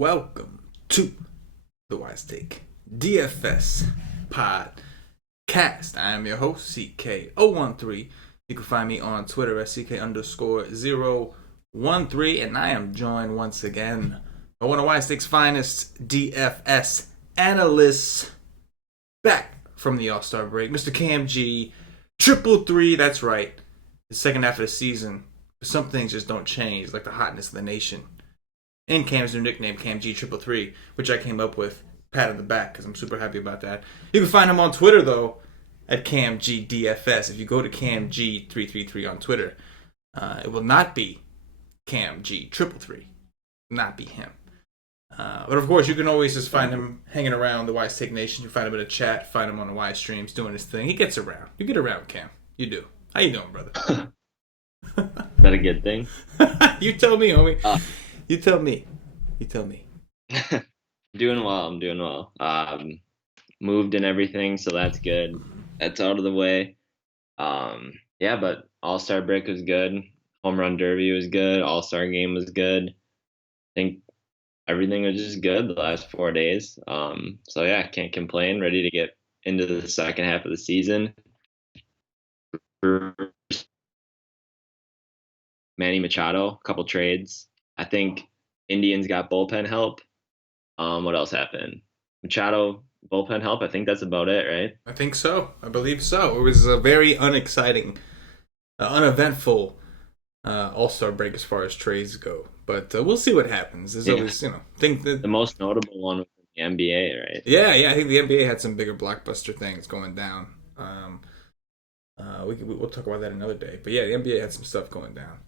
welcome to the Wise Take DFS podcast. I am your host, CK013. You can find me on Twitter at CK_013, and I am joined once again by one of Wise Take's finest DFS analysts, back from the All-Star break, Mr. KamG333. That's right, the second half of the season. Some things just don't change, like the hotness of the nation. And Cam's new nickname, KamG333, which I came up with. Pat on the back, because I'm super happy about that. You can find him on Twitter, though, at KamGDFS. If you go to KamG333 on Twitter, it will not be KamG333. Not be him. But of course, you can always just find him hanging around the Wise Take Nation. You find him in a chat, find him on the Wise streams, doing his thing. He gets around. You get around, Cam. You do. How you doing, brother? Is that a good thing? You tell me, homie. You tell me. I'm doing well. Moved and everything, so that's good. That's out of the way. But All-Star break was good. Home run derby was good. All-Star game was good. I think everything was just good the last 4 days. Can't complain. Ready to get into the second half of the season. Manny Machado, a couple trades. I think Indians got bullpen help. What else happened? Machado, bullpen help. I think that's about it, right? I think so. I believe so. It was a very unexciting, uneventful All-Star break as far as trades go. But we'll see what happens. There's always, think that the most notable one was the NBA, right? Yeah. I think the NBA had some bigger blockbuster things going down. We'll talk about that another day. But yeah, the NBA had some stuff going down.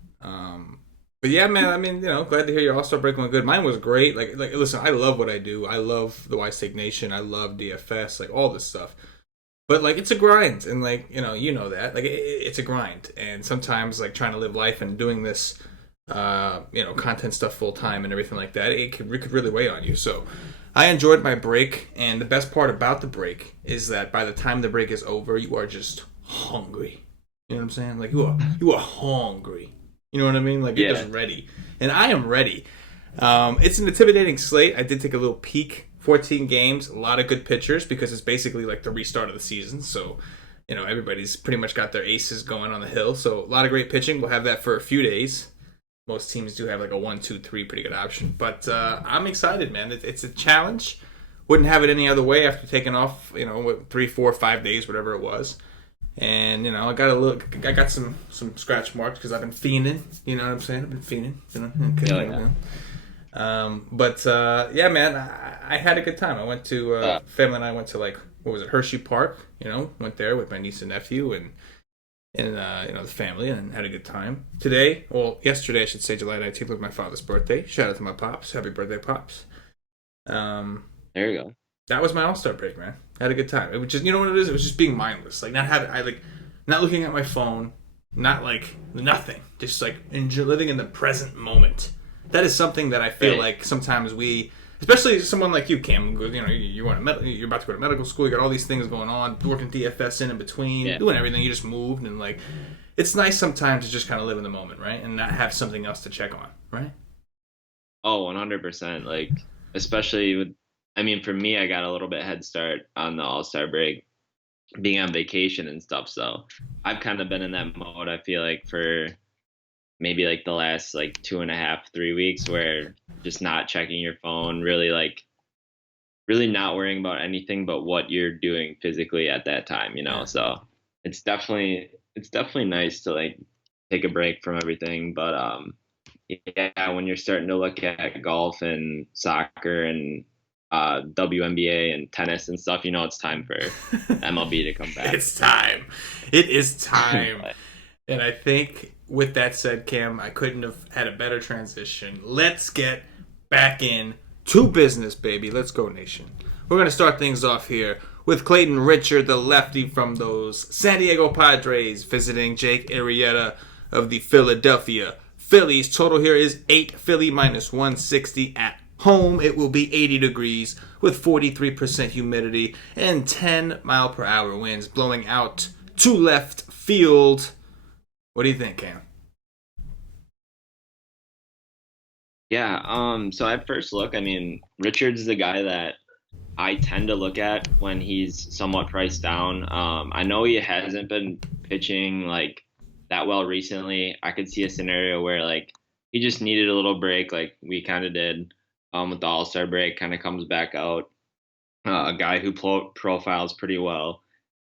But yeah, man, I mean, glad to hear your All-Star break went good. Mine was great. Like, listen, I love what I do. I love the Wise Take Nation. I love DFS, like all this stuff. But like, it's a grind, and like, you know that. Like, it's a grind, and sometimes like trying to live life and doing this, content stuff full time and everything like that, it could really weigh on you. So, I enjoyed my break, and the best part about the break is that by the time the break is over, you are just hungry. You know what I'm saying? Like, you are hungry. You know what I mean? Like, you're just ready. And I am ready. It's an intimidating slate. I did take a little peek. 14 games, a lot of good pitchers, because it's basically like the restart of the season. So, everybody's pretty much got their aces going on the hill. So, a lot of great pitching. We'll have that for a few days. Most teams do have like a 1, 2, 3 pretty good option. But I'm excited, man. It's a challenge. Wouldn't have it any other way after taking off, 3, 4, 5 days, whatever it was. And I got some scratch marks because I've been fiending. You know what I'm saying? I've been fiending. Man, I had a good time. I went to family and I went to Hershey Park. Went there with my niece and nephew and the family, and had a good time. Yesterday I should say, July 19th was my father's birthday. Shout out to my pops. Happy birthday, pops. There you go. That was my All-Star break, man. I had a good time. It was just, what it is? It was just being mindless. Like, not looking at my phone, not like nothing. Just like living in the present moment. That is something that I feel like sometimes especially someone like you, Cam, you're about to go to medical school, you got all these things going on, working DFS in between, doing everything, you just moved, and like, it's nice sometimes to just kind of live in the moment, right? And not have something else to check on, right? Oh, 100%. Like, especially for me, I got a little bit head start on the All-Star break, being on vacation and stuff. So I've kind of been in that mode, I feel like, for maybe like the last 2.5, 3 weeks, where just not checking your phone, really not worrying about anything but what you're doing physically at that time, So it's definitely nice to take a break from everything. But when you're starting to look at golf and soccer and WNBA and tennis and stuff, it's time for MLB to come back. It's time. It is time. And I think with that said, Cam, I couldn't have had a better transition. Let's get back in to business, baby. Let's go, nation. We're going to start things off here with Clayton Richard, the lefty from those San Diego Padres, visiting Jake Arrieta of the Philadelphia Phillies. Total here is 8, Philly minus 160 at home. It will be 80 degrees with 43% humidity and 10-mile-per-hour winds blowing out to left field. What do you think, Cam? Yeah. So at first look, I mean, Richards is the guy that I tend to look at when he's somewhat priced down. I know he hasn't been pitching like that well recently. I could see a scenario where like he just needed a little break, like we kind of did with the All Star break. Kind of comes back out, a guy who profiles pretty well,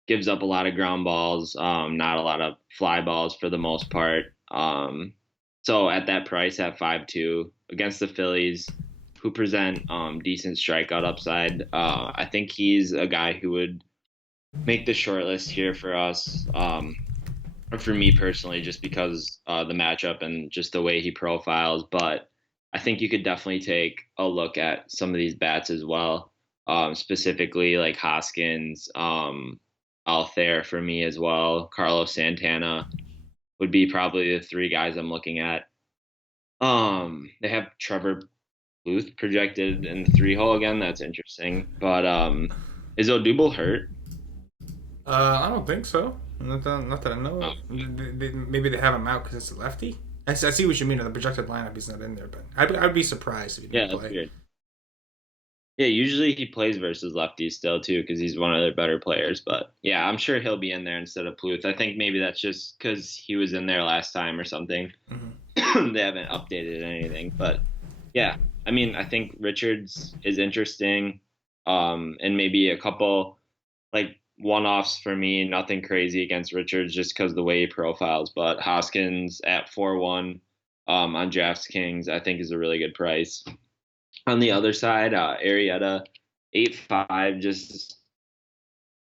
gives up a lot of ground balls, not a lot of fly balls for the most part. So at that price at 5.2 against the Phillies, who present decent strikeout upside, I think he's a guy who would make the short list here for us. Or for me personally, just because the matchup and just the way he profiles. But I think you could definitely take a look at some of these bats as well, specifically like Hoskins, Althair for me as well. Carlos Santana would be probably the three guys I'm looking at. They have Trevor Booth projected in the three hole again. That's interesting. But is Odubel hurt? I don't think so. Not that I know Oh, of. Maybe they have him out because it's a lefty. I see what you mean. In the projected lineup, he's not in there, but I'd be surprised if he yeah, didn't that's play. weird. Yeah, usually he plays versus lefties still too because he's one of their better players. But yeah, I'm sure he'll be in there instead of Pluth. I think maybe that's just because he was in there last time or something. Hmm. They haven't updated anything, but yeah, I mean, I think Richards is interesting, and maybe a couple like one-offs for me. Nothing crazy against Richards just because the way he profiles. But Hoskins at 4-1 on DraftKings, I think is a really good price. On the other side, Arrieta 8.5. Just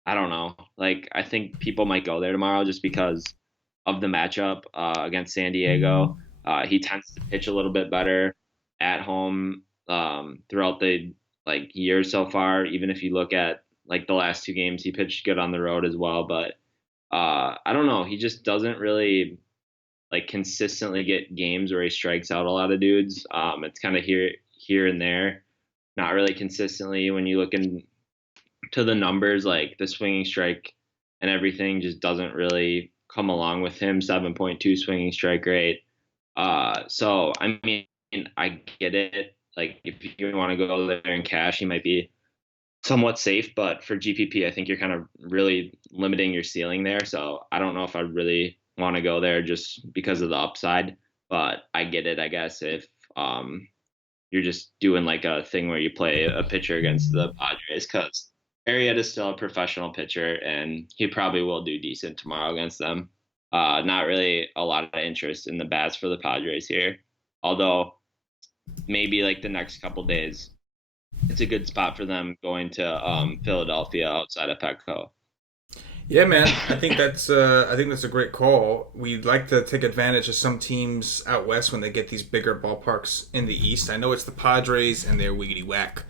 I don't know. Like I think people might go there tomorrow just because of the matchup against San Diego. He tends to pitch a little bit better at home throughout the like year so far. Even if you look at like the last two games, he pitched good on the road as well. But I don't know. He just doesn't really like consistently get games where he strikes out a lot of dudes. It's kind of here and there, not really consistently. When you look into the numbers, like the swinging strike and everything, just doesn't really come along with him. 7.2 swinging strike rate. So I mean, I get it. Like if you want to go there in cash, he might be somewhat safe, but for GPP, I think you're kind of really limiting your ceiling there. So I don't know if I really want to go there just because of the upside, but I get it, I guess, if you're just doing like a thing where you play a pitcher against the Padres because Arrieta is still a professional pitcher and he probably will do decent tomorrow against them. Not really a lot of interest in the bats for the Padres here, although maybe like the next couple days it's a good spot for them going to Philadelphia outside of Petco. Yeah, man. I think that's a great call. We'd like to take advantage of some teams out west when they get these bigger ballparks in the east. I know it's the Padres and they're wiggity whack.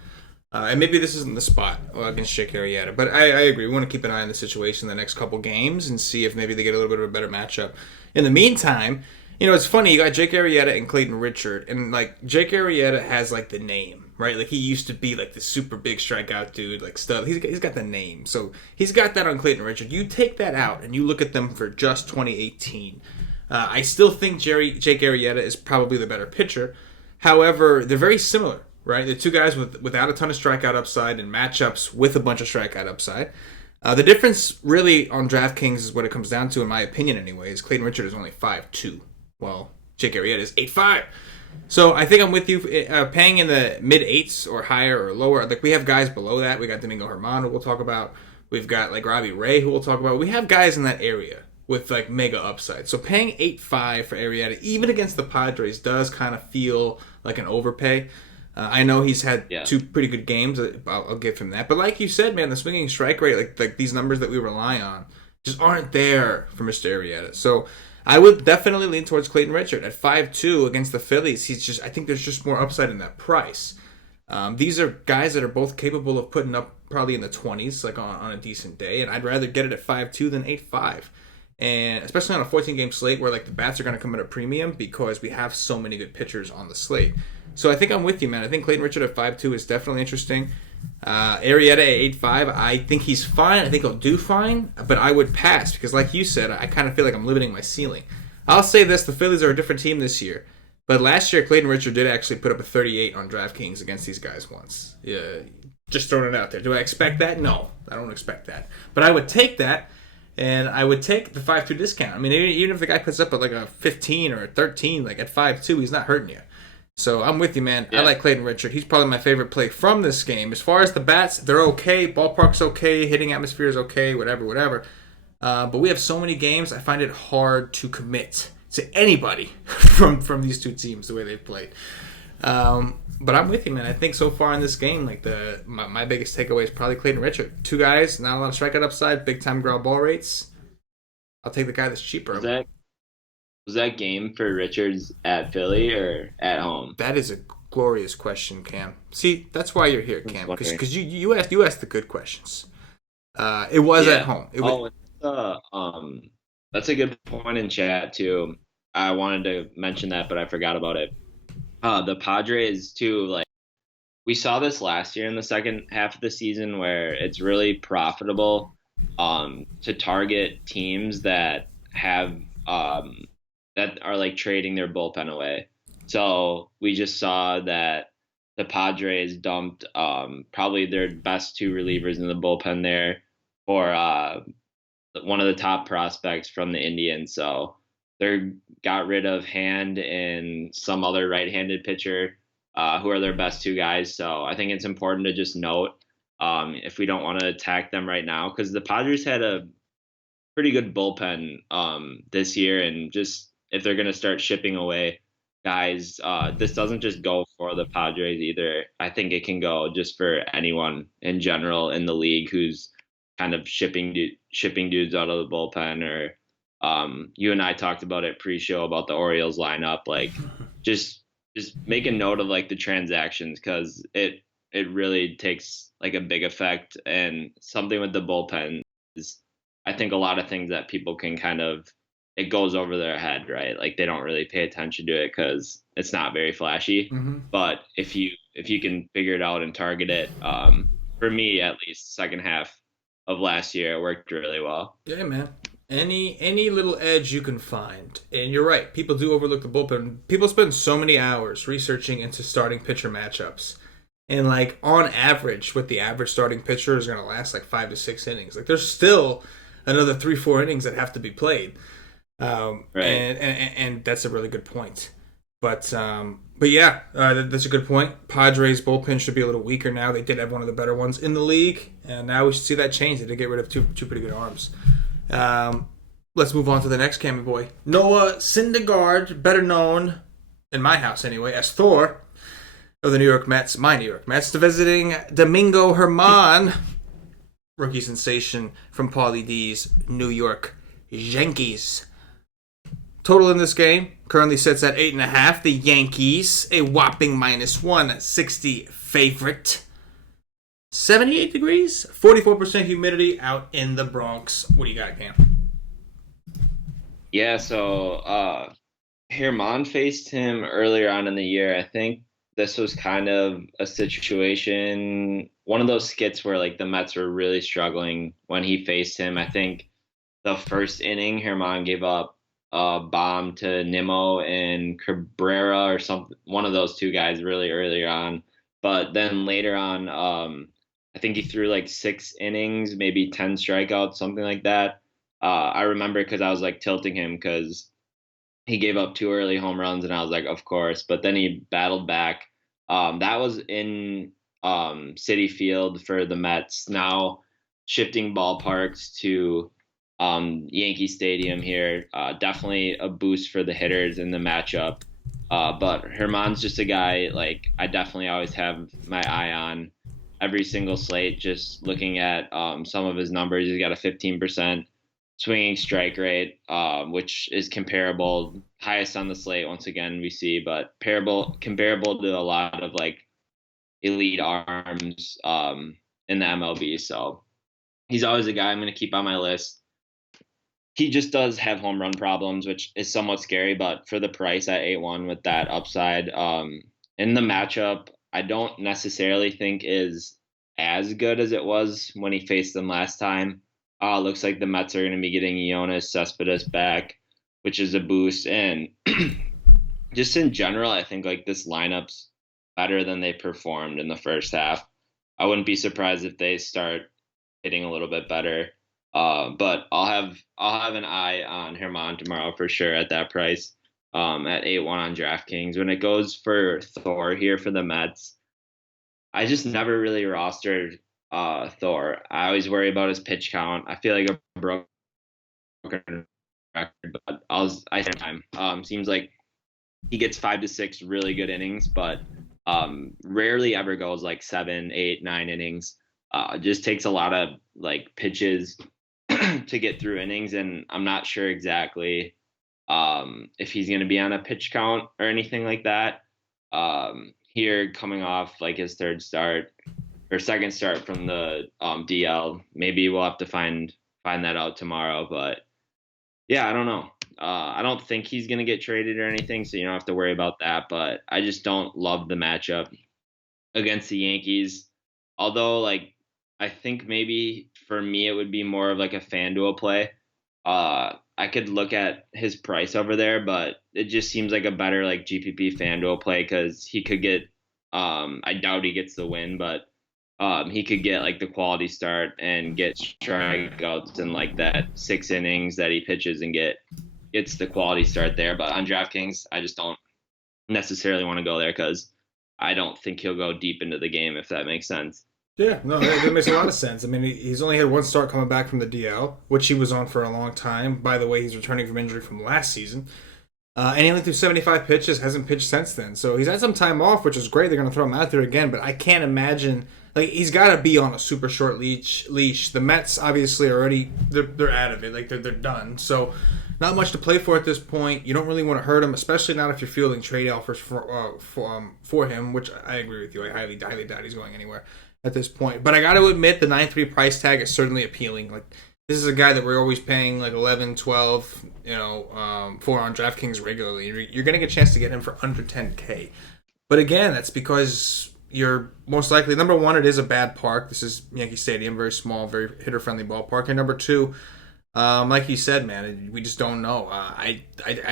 And maybe this isn't the spot against Jake Arrieta, but I agree. We want to keep an eye on the situation the next couple games and see if maybe they get a little bit of a better matchup. In the meantime, it's funny. You got Jake Arrieta and Clayton Richard, and like Jake Arrieta has like the name, right? Like he used to be like the super big strikeout dude, like stuff. He's got the name, so he's got that on Clayton Richard. You take that out and you look at them for just 2018. I still think Jake Arrieta is probably the better pitcher. However, they're very similar, right? The two guys without a ton of strikeout upside and matchups with a bunch of strikeout upside. The difference really on DraftKings is what it comes down to, in my opinion anyway, is Clayton Richard is only 5'2". Well, Jake Arrieta is 8'5". So I think I'm with you. Paying in the mid eights or higher or lower. Like we have guys below that. We got Domingo Germán, who we'll talk about. We've got like Robbie Ray, who we'll talk about. We have guys in that area with like mega upside. So paying 8.5 for Arrieta, even against the Padres, does kind of feel like an overpay. I know he's had two pretty good games. I'll give him that. But like you said, man, the swinging strike rate, like these numbers that we rely on, just aren't there for Mr. Arrieta. So I would definitely lean towards Clayton Richard at 5.2 against the Phillies. I think there's just more upside in that price. These are guys that are both capable of putting up probably in the 20s, like on a decent day, and I'd rather get it at 5.2 than 8.5. And especially on a 14-game slate where like the bats are going to come at a premium because we have so many good pitchers on the slate. So I think I'm with you, man. I think Clayton Richard at 5.2 is definitely interesting. Arrieta at 8.5, I think he's fine. I think he'll do fine, but I would pass because, like you said, I kind of feel like I'm limiting my ceiling. I'll say this: the Phillies are a different team this year. But last year, Clayton Richard did actually put up a 38 on DraftKings against these guys once. Yeah, just throwing it out there. Do I expect that? No, I don't expect that. But I would take that, and I would take the 5-2 discount. I mean, even if the guy puts up at like a 15 or a 13, like at 5-2, he's not hurting you. So I'm with you, man. Yeah. I like Clayton Richard. He's probably my favorite play from this game. As far as the bats, they're okay. Ballpark's okay. Hitting atmosphere is okay. Whatever. But we have so many games, I find it hard to commit to anybody from these two teams the way they've played. But I'm with you, man. I think so far in this game, like my biggest takeaway is probably Clayton Richard. Two guys, not a lot of strikeout upside, big time ground ball rates. I'll take the guy that's cheaper. Was that game for Richards at Philly or at home? That is a glorious question, Cam. See, that's why you're here, Cam, because you asked the good questions. It was at home. That's a good point in chat too. I wanted to mention that, but I forgot about it. The Padres too. Like we saw this last year in the second half of the season, where it's really profitable to target teams that have that are like trading their bullpen away. So we just saw that the Padres dumped probably their best two relievers in the bullpen there for one of the top prospects from the Indians. So they got rid of Hand and some other right-handed pitcher who are their best two guys. So I think it's important to just note if we don't want to attack them right now, because the Padres had a pretty good bullpen this year, and just if they're going to start shipping away guys, this doesn't just go for the Padres either. I think it can go just for anyone in general in the league who's kind of shipping dudes out of the bullpen. Or you and I talked about it pre-show about the Orioles lineup. Like just make a note of like the transactions, because it really takes like a big effect. And something with the bullpen is, I think, a lot of things that people can kind of, it goes over their head, right? Like they don't really pay attention to it because it's not very flashy. Mm-hmm. But if you can figure it out and target it, for me at least, second half of last year, it worked really well. Yeah, man. Any little edge you can find. And you're right, people do overlook the bullpen. People spend so many hours researching into starting pitcher matchups. And like on average, what the average starting pitcher is going to last like 5 to 6 innings. Like there's still another 3-4 innings that have to be played. Right. And that's a really good point. But yeah, that's a good point. Padres bullpen should be a little weaker now. They did have one of the better ones in the league, and now we should see that change. They did get rid of two pretty good arms. Let's move on to the next Cammy boy. Noah Syndergaard, better known in my house anyway as Thor of the New York Mets. My New York Mets, visiting Domingo Germán, rookie sensation from Paulie D's New York Yankees. Total in this game currently sits at 8.5. The Yankees, a whopping -160 favorite. 78 degrees, 44% humidity out in the Bronx. What do you got, Cam? Yeah, so Germán faced him earlier on in the year. I think this was kind of a situation, one of those skits where like the Mets were really struggling when he faced him. I think the first inning, Germán gave up a bomb to Nimmo and Cabrera or something, one of those two guys really earlier on. But then later on, I think he threw like 6 innings, maybe 10 strikeouts, something like that. I remember because I was like tilting him because he gave up 2 early home runs, and I was like, of course. But then he battled back. That was in Citi Field for the Mets. Now shifting ballparks to Yankee Stadium here. Definitely a boost for the hitters in the matchup. But Germán's just a guy like I definitely always have my eye on every single slate. Just looking at some of his numbers, he's got a 15% swinging strike rate, which is comparable, highest on the slate once again we see, but comparable to a lot of like elite arms in the MLB. So he's always a guy I'm going to keep on my list. He just does have home run problems, which is somewhat scary, but for the price at 8-1 with that upside, in the matchup, I don't necessarily think is as good as it was when he faced them last time. Looks like the Mets are going to be getting Yoenis Cespedes back, which is a boost. And just in general, I think like this lineup's better than they performed in the first half. I wouldn't be surprised if they start hitting a little bit better. But I'll have an eye on Herman tomorrow for sure at that price. At 8-1 on DraftKings. When it goes for Thor here for the Mets, I just never really rostered Thor. I always worry about his pitch count. I feel like a broken record, but I think time. Seems like he gets 5 to 6 really good innings, but rarely ever goes like 7, 8, 9 innings. Just takes a lot of like pitches to get through innings, and I'm not sure exactly if he's going to be on a pitch count or anything like that. Here coming off like his third start or second start from the DL, maybe we'll have to find that out tomorrow. But yeah, I don't know. I don't think he's going to get traded or anything, so you don't have to worry about that. But I just don't love the matchup against the Yankees. Although, like, I think maybe for me it would be more of like a FanDuel play. I could look at his price over there, but it just seems like a better like GPP FanDuel play because he could get. I doubt he gets the win, but he could get like the quality start and get strikeouts in like that 6 innings that he pitches and gets the quality start there. But on DraftKings, I just don't necessarily want to go there because I don't think he'll go deep into the game, if that makes sense. Yeah, no, that makes a lot of sense. I mean, he's only had one start coming back from the DL, which he was on for a long time. By the way, he's returning from injury from last season. And he only threw 75 pitches, hasn't pitched since then. So he's had some time off, which is great. They're going to throw him out there again, but I can't imagine... Like, he's got to be on a super short leash. The Mets, obviously, already... They're out of it. Like, they're done. So, not much to play for at this point. You don't really want to hurt him, especially not if you're fielding trade offers for him, which I agree with you. I highly doubt he's going anywhere at this point. But I got to admit, the 9.3 price tag is certainly appealing. Like, this is a guy that we're always paying like 11, 12, for on DraftKings regularly. You're going to get a chance to get him for under 10K. But again, that's because you're most likely, number one, it is a bad park. This is Yankee Stadium, very small, very hitter-friendly ballpark. And number two, like you said, man, we just don't know. I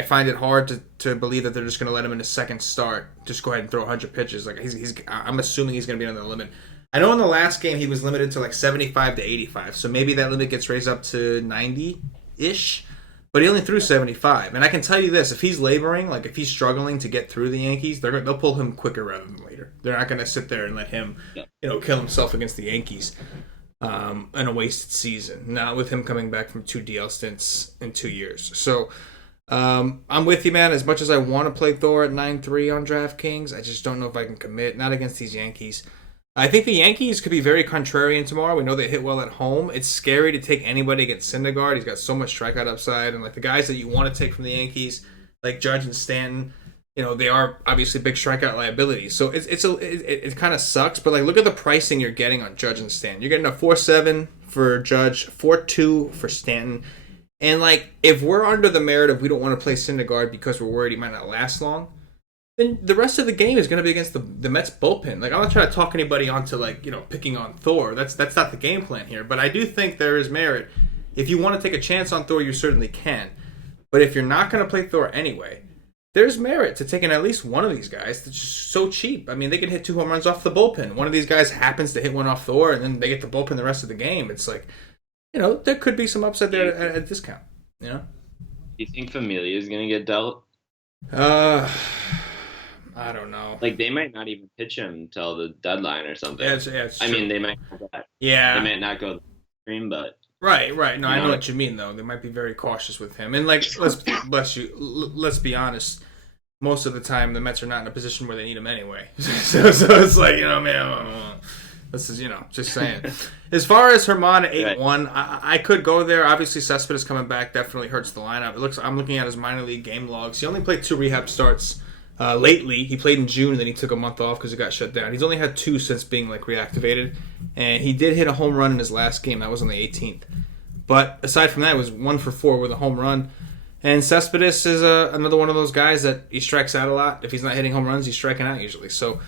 find it hard to believe that they're just going to let him in his second start. Just go ahead and throw 100 pitches. Like I'm assuming he's going to be on the limit. I know in the last game he was limited to like 75 to 85, so maybe that limit gets raised up to 90-ish, but he only threw 75. And I can tell you this, if he's laboring, like if he's struggling to get through the Yankees, they'll pull him quicker rather than later. They're not going to sit there and let him, kill himself against the Yankees in a wasted season, not with him coming back from 2 DL stints in 2 years. So I'm with you, man. As much as I want to play Thor at 9.3 on DraftKings, I just don't know if I can commit, not against these Yankees. I think the Yankees could be very contrarian tomorrow. We know they hit well at home. It's scary to take anybody against Syndergaard. He's got so much strikeout upside. And like the guys that you want to take from the Yankees, like Judge and Stanton, they are obviously big strikeout liabilities. So it kind of sucks. But like look at the pricing you're getting on Judge and Stanton. You're getting a 4.7 for Judge, 4.2 for Stanton. And like if we're under the merit of we don't want to play Syndergaard because we're worried he might not last long, then the rest of the game is going to be against the Mets bullpen. Like, I'm not trying to talk anybody onto, like, picking on Thor. That's not the game plan here. But I do think there is merit. If you want to take a chance on Thor, you certainly can. But if you're not going to play Thor anyway, there's merit to taking at least one of these guys that's just so cheap. I mean, they can hit 2 home runs off the bullpen. One of these guys happens to hit one off Thor, and then they get the bullpen the rest of the game. It's like, there could be some upside there at a discount. Do you think Familia is going to get dealt? I don't know. Like, they might not even pitch him until the deadline or something. Yeah, it's I true. they might not go that. Yeah. They might not go the stream, but... Right. No, I know what you mean, though. They might be very cautious with him. And, like, let's be honest. Most of the time, the Mets are not in a position where they need him anyway. so it's like, man, this is, just saying. As far as Herman at 8-1, I could go there. Obviously, Cespedes coming back definitely hurts the lineup. I'm looking at his minor league game logs. He only played 2 rehab starts. Lately, he played in June, and then he took a month off because it got shut down. He's only had 2 since being reactivated, and he did hit a home run in his last game. That was on the 18th. But aside from that, it was 1 for 4 with a home run. And Cespedes is another one of those guys that he strikes out a lot. If he's not hitting home runs, he's striking out usually. So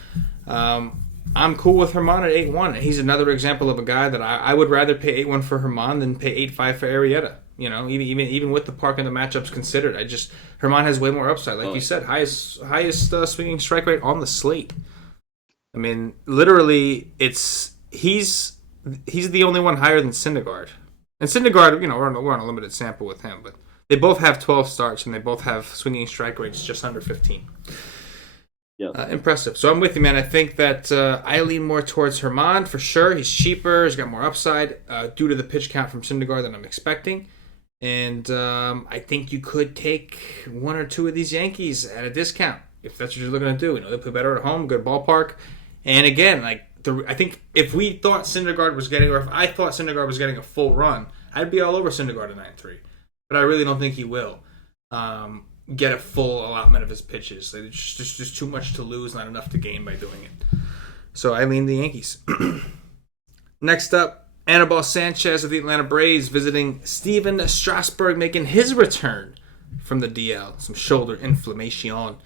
I'm cool with Herman at 8-1. He's another example of a guy that I would rather pay 8-1 for Herman than pay 8-5 for Arrieta. Even with the park and the matchups considered, Herman has way more upside. Like you said, highest swinging strike rate on the slate. I mean, literally, he's the only one higher than Syndergaard. And Syndergaard, we're on a limited sample with him, but they both have 12 starts and they both have swinging strike rates just under 15. Yeah, impressive. So I'm with you, man. I think that I lean more towards Herman for sure. He's cheaper. He's got more upside due to the pitch count from Syndergaard than I'm expecting. And I think you could take one or two of these Yankees at a discount if that's what you're looking to do. They play better at home, good ballpark. And again, I think if we thought Syndergaard was getting, or if I thought Syndergaard was getting a full run, I'd be all over Syndergaard at 9-3. But I really don't think he will. Get a full allotment of his pitches. It's just too much to lose, not enough to gain by doing it. So I lean the Yankees. Next up, Anibal Sanchez of the Atlanta Braves visiting Steven Strasburg, making his return from the DL. Some shoulder inflammation.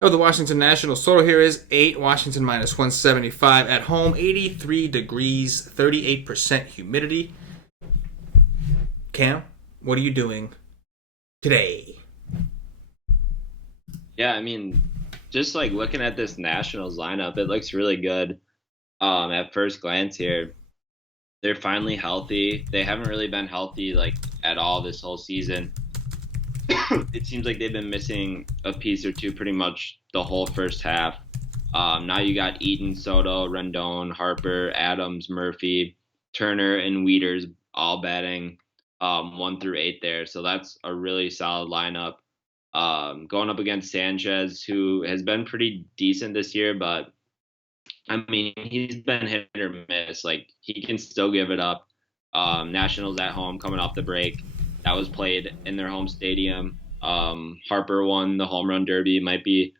The Washington Nationals. Total here is 8. Washington minus 175 at home. 83 degrees, 38% humidity. Cam, what are you doing today? Yeah, I mean, just looking at this Nationals lineup, it looks really good. At first glance here, they're finally healthy. They haven't really been healthy at all this whole season. It seems like they've been missing a piece or two pretty much the whole first half. Now you got Eaton, Soto, Rendon, Harper, Adams, Murphy, Turner, and Wieters all batting 1 through 8 there. So that's a really solid lineup. Going up against Sanchez, who has been pretty decent this year, but I mean, he's been hit or miss. He can still give it up. Nationals at home coming off the break. That was played in their home stadium. Harper won the home run derby. Might be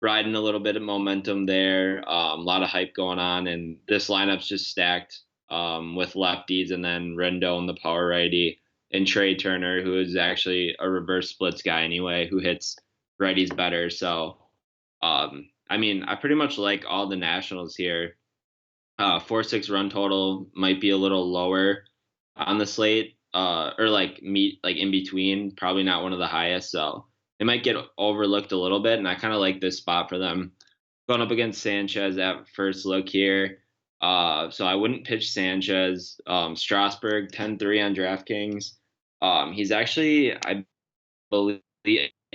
riding a little bit of momentum there. A lot of hype going on, and this lineup's just stacked with lefties, and then Rendon, the power righty, and Trey Turner, who is actually a reverse splits guy anyway, who hits righties better. So, I mean, I pretty much like all the Nationals here. 4-6 run total might be a little lower on the slate, or in between, probably not one of the highest. So they might get overlooked a little bit, and I kind of like this spot for them. Going up against Sanchez at first look here. So I wouldn't pitch Sanchez. Strasburg 10-3 on DraftKings. He's actually, I believe,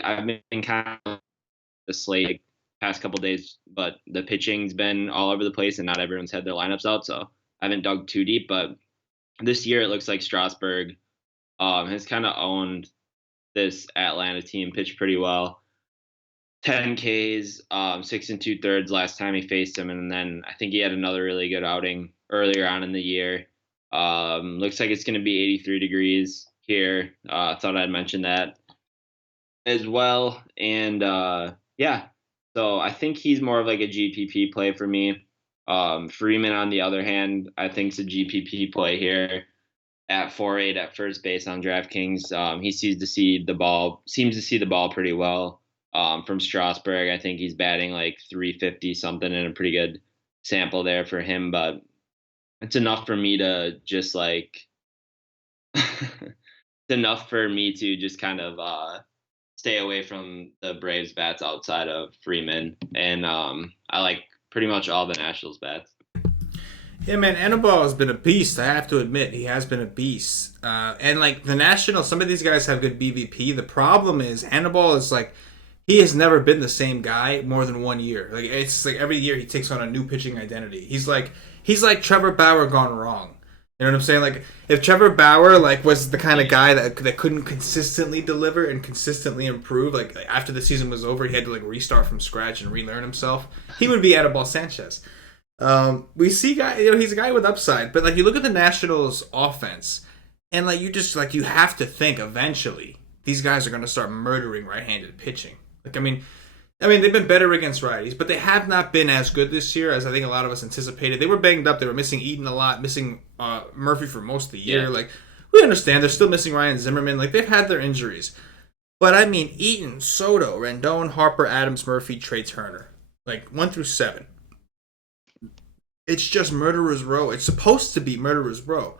I've been kind of the slate past couple days, but the pitching's been all over the place and not everyone's had their lineups out, so I haven't dug too deep. But this year it looks like Strasburg has kind of owned this Atlanta team, pitched pretty well. 10 Ks, 6 2/3 last time he faced him, and then I think he had another really good outing earlier on in the year. Looks like it's going to be 83 degrees here. Thought I'd mention that as well. And yeah, so I think he's more of a GPP play for me. Freeman, on the other hand, I think is a GPP play here at 4.8 at first base on DraftKings. He seems to see the ball pretty well. From Strasburg, I think he's batting 350 something in a pretty good sample there for him, but it's enough for me to just it's enough for me to just kind of stay away from the Braves bats outside of Freeman, and I like pretty much all the Nationals bats. Yeah, man, Anibal has been a beast. I have to admit, he has been a beast. And the Nationals, some of these guys have good BVP. The problem is Anibal is he has never been the same guy more than 1 year. It's every year he takes on a new pitching identity. He's like Trevor Bauer gone wrong. You know what I'm saying? If Trevor Bauer was the kind of guy that couldn't consistently deliver and consistently improve, after the season was over, he had to restart from scratch and relearn himself. He would be Anibal Sanchez. We see he's a guy with upside, but you look at the Nationals offense, and you just you have to think eventually these guys are going to start murdering right-handed pitching. I mean, they've been better against righties, but they have not been as good this year as I think a lot of us anticipated. They were banged up. They were missing Eaton a lot, missing Murphy for most of the year. Yeah. We understand they're still missing Ryan Zimmerman. They've had their injuries. But I mean, Eaton, Soto, Rendon, Harper, Adams, Murphy, Trey Turner. 1 through 7. It's just murderer's row. It's supposed to be murderer's row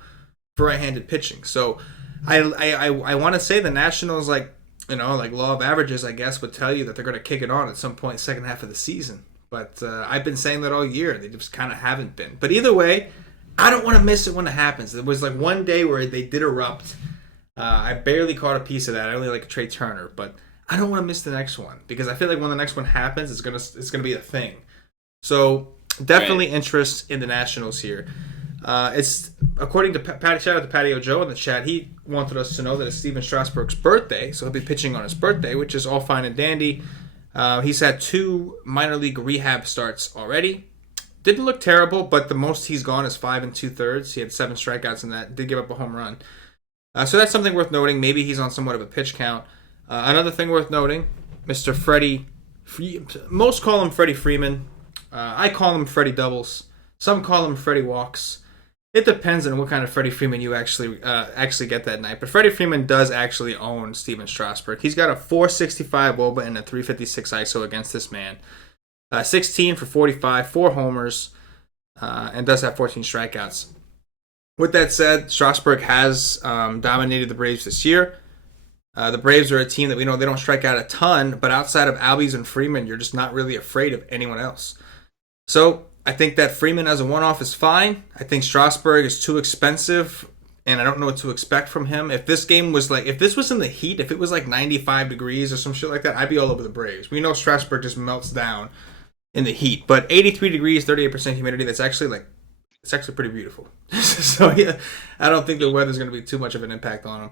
for right-handed pitching. So I want to say the Nationals, like, like law of averages, I guess, would tell you that they're going to kick it on at some point second half of the season. But I've been saying that all year. They just kind of haven't been. But either way, I don't want to miss it when it happens. There was like one day where they did erupt. I barely caught a piece of that. I only like Trey Turner, but I don't want to miss the next one because I feel like when the next one happens, it's gonna be a thing. So definitely interest in the Nationals here. It's according to shout out to Patio Joe in the chat. He wanted us to know that it's Steven Strasburg's birthday, so he'll be pitching on his birthday, which is all fine and dandy. He's had 2 minor league rehab starts already. Didn't look terrible, but the most he's gone is 5 2/3. He had 7 strikeouts in that. Did give up a home run. So that's something worth noting. Maybe he's on somewhat of a pitch count. Another thing worth noting, Mr. Freddie. Most call him Freddie Freeman. I call him Freddie Doubles. Some call him Freddie Walks. It depends on what kind of Freddie Freeman you actually get that night. But Freddie Freeman does actually own Steven Strasburg. He's got a 465 WOBA and a 356 ISO against this man. 16 for 45, 4 homers, and does have 14 strikeouts. With that said, Strasburg has dominated the Braves this year. The Braves are a team that we know they don't strike out a ton, but outside of Albies and Freeman, you're just not really afraid of anyone else. So I think that Freeman as a one-off is fine. I think Strasburg is too expensive, and I don't know what to expect from him. If this was in the heat, if it was like 95 degrees or some shit like that, I'd be all over the Braves. We know Strasburg just melts down in the heat, but 83 degrees, 38% humidity, it's actually pretty beautiful. So yeah, I don't think the weather's going to be too much of an impact on him.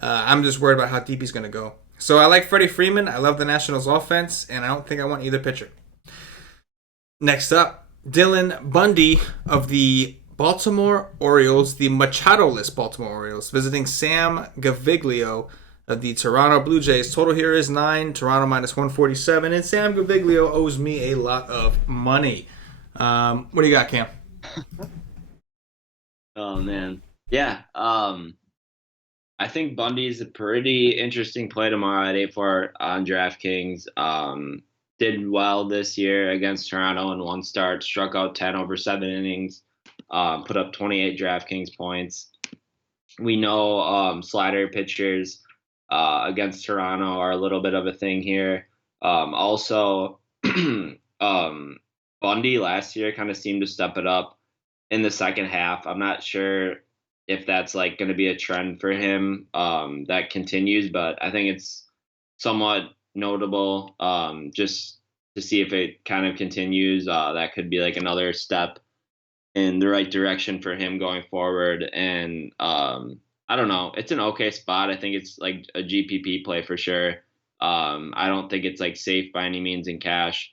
I'm just worried about how deep he's going to go. So I like Freddie Freeman. I love the Nationals offense, and I don't think I want either pitcher. Next up, Dylan Bundy of the Baltimore Orioles, the Machado-less Baltimore Orioles, visiting Sam Gaviglio of the Toronto Blue Jays. Total here is 9, Toronto minus 147, and Sam Gaviglio owes me a lot of money. What do you got, Cam? Oh, man. Yeah. I think Bundy's a pretty interesting play tomorrow at 8-4 on DraftKings. Did well this year against Toronto in 1 start, struck out 10 over 7 innings, put up 28 DraftKings points. We know slider pitchers against Toronto are a little bit of a thing here. Also, Bundy last year kind of seemed to step it up in the second half. I'm not sure if that's like going to be a trend for him that continues, but I think it's somewhat notable just to see if it kind of continues. That could be like another step in the right direction for him going forward. And I don't know. It's an okay spot. I think it's like a GPP play for sure. I don't think it's like safe by any means in cash,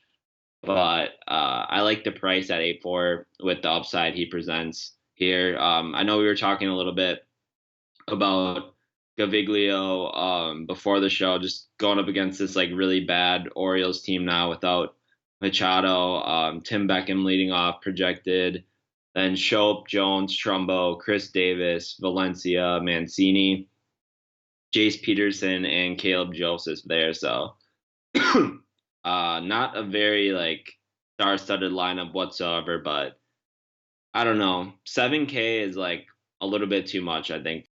but I like the price at 8-4 with the upside he presents here. I know we were talking a little bit about Gaviglio before the show, just going up against this like really bad Orioles team now without Machado, Tim Beckham leading off projected, then Shope, Jones, Trumbo, Chris Davis, Valencia, Mancini, Jace Peterson, and Caleb Joseph there. So not a very like star-studded lineup whatsoever, but I don't know. 7K is like a little bit too much, I think,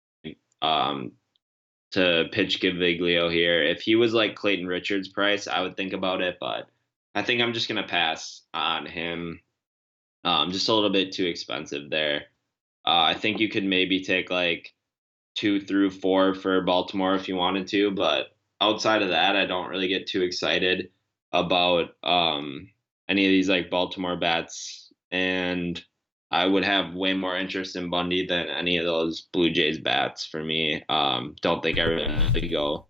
to pitch Gaviglio here. If he was like Clayton Richards' price, I would think about it, but I think I'm just going to pass on him. Just a little bit too expensive there. I think you could maybe take like 2 through 4 for Baltimore if you wanted to, but outside of that, I don't really get too excited about any of these like Baltimore bats, and I would have way more interest in Bundy than any of those Blue Jays bats for me. Don't think I really go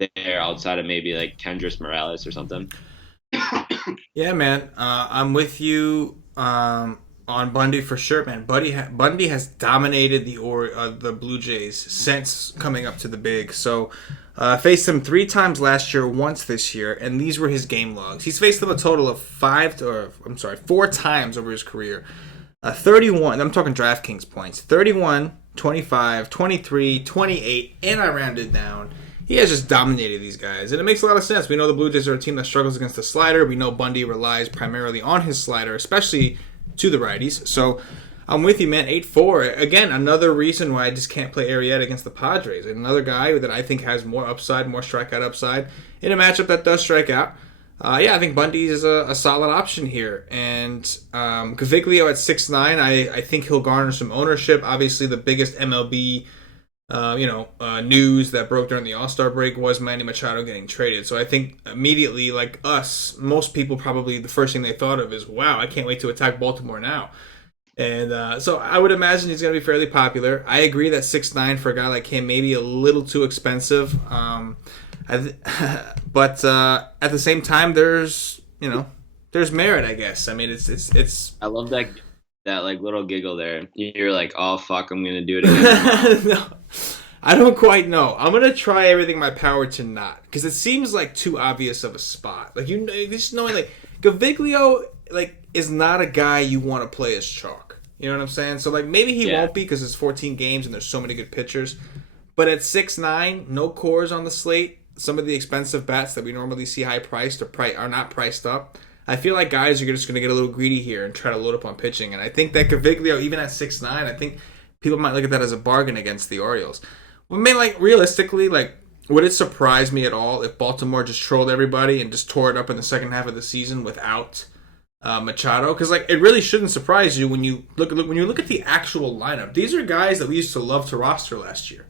there outside of maybe like Kendrys Morales or something. Yeah, man. I'm with you on Bundy for sure, man. Bundy has dominated the Blue Jays since coming up to the big. So faced them 3 times last year, once this year, and these were his game logs. He's faced them a total of 4 times over his career. 31, I'm talking DraftKings points, 31, 25, 23, 28, and I rounded down. He has just dominated these guys, and it makes a lot of sense. We know the Blue Jays are a team that struggles against the slider. We know Bundy relies primarily on his slider, especially to the righties. So I'm with you, man. 8-4. Again, another reason why I just can't play Arrieta against the Padres. Another guy that I think has more upside, more strikeout upside in a matchup that does strike out. Yeah, I think Bundy is a solid option here. And Caviglio at 6'9", I think he'll garner some ownership. Obviously, the biggest MLB news that broke during the All-Star break was Manny Machado getting traded. So I think immediately, like us, most people probably the first thing they thought of is, wow, I can't wait to attack Baltimore now. And so I would imagine he's going to be fairly popular. I agree that 6'9" for a guy like him may be a little too expensive. But at the same time, there's merit, I guess. I mean, it's. I love that like little giggle there. You're like, oh fuck, I'm gonna do it again. No, I don't quite know. I'm gonna try everything in my power to not, because it seems like too obvious of a spot. Like just knowing like Gaviglio like is not a guy you want to play as chalk. You know what I'm saying? So like maybe he won't be because it's 14 games and there's so many good pitchers. But at 6'9", no cores on the slate. Some of the expensive bats that we normally see high priced are not priced up. I feel like guys are just going to get a little greedy here and try to load up on pitching. And I think that Caviglio, even at 6'9", I think people might look at that as a bargain against the Orioles. I mean, like, realistically, like, would it surprise me at all if Baltimore just trolled everybody and just tore it up in the second half of the season without Machado? Because, like, it really shouldn't surprise you when you look at the actual lineup. These are guys that we used to love to roster last year.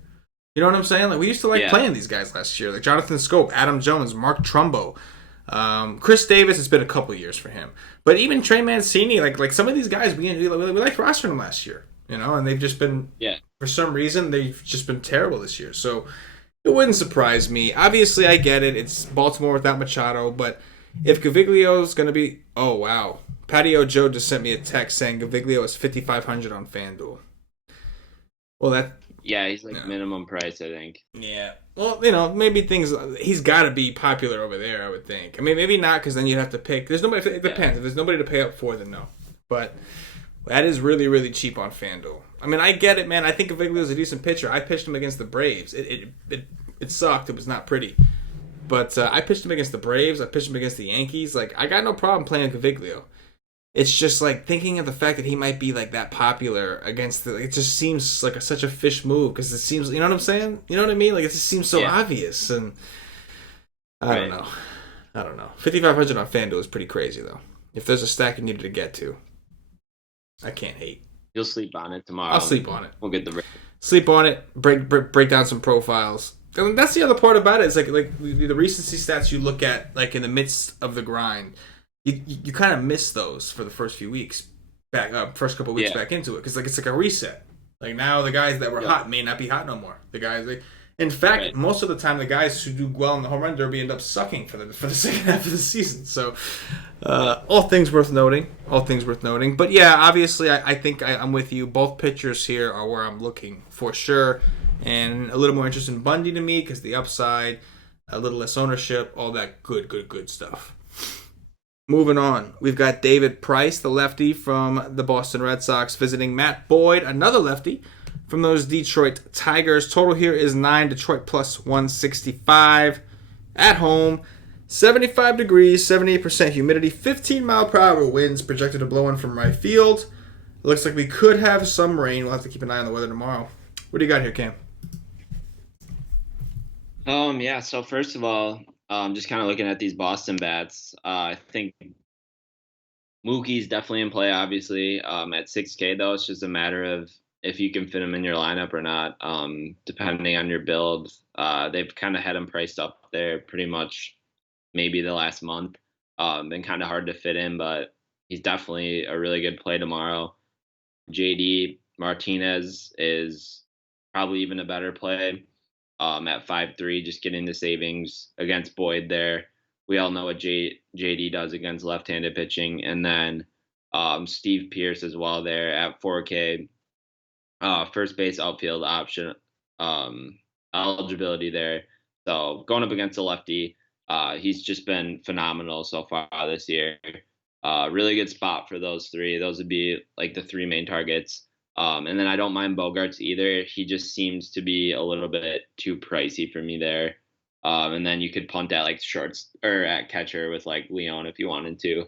You know what I'm saying? Like, we used to like playing these guys last year. Like Jonathan Scope, Adam Jones, Mark Trumbo. Chris Davis, it's been a couple years for him. But even Trey Mancini, like some of these guys, we liked rostering them last year. You know, and they've just been, for some reason, they've just been terrible this year. So it wouldn't surprise me. Obviously, I get it. It's Baltimore without Machado. But if Gaviglio's going to be... Oh, wow. Patio Joe just sent me a text saying Gaviglio is $5,500 on FanDuel. Well, that... Yeah, he's like minimum price, I think. Yeah. Well, you know, maybe he's got to be popular over there, I would think. I mean, maybe not, because then you'd have to pick. There's nobody. It depends. If there's nobody to pay up for, then no. But that is really, really cheap on FanDuel. I mean, I get it, man. I think Caviglio's a decent pitcher. I pitched him against the Braves. It sucked. It was not pretty. But I pitched him against the Braves. I pitched him against the Yankees. Like, I got no problem playing Caviglio. It's just like thinking of the fact that he might be like that popular against it just seems like such a fish move, because it seems, you know what I'm saying? You know what I mean? Like, it just seems so obvious, and I don't know. 5,500 on FanDuel is pretty crazy though. If there's a stack you needed to get to, I can't hate. You'll sleep on it tomorrow. I'll sleep on it. We'll get the sleep on it. Break down some profiles. And that's the other part about it. It's like the recency stats you look at like in the midst of the grind. You kind of miss those for the first few weeks first couple of weeks back into it, because like it's like a reset. Like now the guys that were hot may not be hot no more. The guys in fact most of the time the guys who do well in the home run derby end up sucking for the second half of the season. So all things worth noting. But yeah, obviously I think I'm with you. Both pitchers here are where I'm looking for sure, and a little more interest in Bundy to me because the upside, a little less ownership, all that good stuff. Moving on, we've got David Price, the lefty from the Boston Red Sox, visiting Matt Boyd, another lefty from those Detroit Tigers. Total here is 9, Detroit plus 165. At home, 75 degrees, 78% humidity, 15-mile-per-hour winds projected to blow in from right field. It looks like we could have some rain. We'll have to keep an eye on the weather tomorrow. What do you got here, Cam? Yeah, so first of all, just kind of looking at these Boston bats, I think Mookie's definitely in play, obviously. At 6K, though, it's just a matter of if you can fit him in your lineup or not, depending on your build. They've kind of had him priced up there pretty much maybe the last month. Been kind of hard to fit in, but he's definitely a really good play tomorrow. JD Martinez is probably even a better play. At 5'3", just getting the savings against Boyd there. We all know what JD does against left-handed pitching. And then Steve Pearce as well there at 4K. First base outfield option eligibility there. So going up against a lefty, he's just been phenomenal so far this year. Really good spot for those three. Those would be like the three main targets. And then I don't mind Bogarts either. He just seems to be a little bit too pricey for me there. And then you could punt at like shorts or at catcher with like Leon if you wanted to.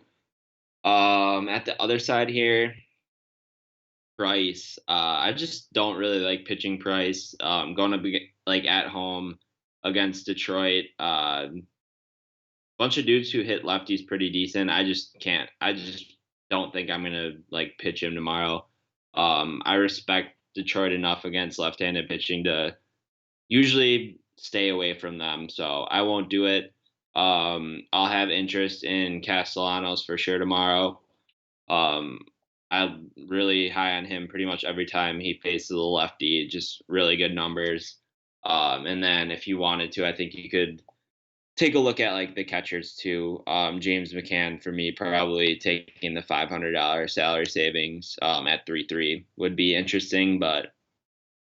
At the other side here, Price. I just don't really like pitching Price. Going to be like at home against Detroit. Bunch of dudes who hit lefties pretty decent. I just can't. I just don't think I'm gonna like pitch him tomorrow. I respect Detroit enough against left-handed pitching to usually stay away from them, so I won't do it. I'll have interest in Castellanos for sure tomorrow. Um, I'm really high on him pretty much every time he faces a lefty. Just really good numbers. And then if you wanted to, I think you could take a look at like the catchers too. James McCann for me, probably taking the $500 salary savings at 3-3 would be interesting. But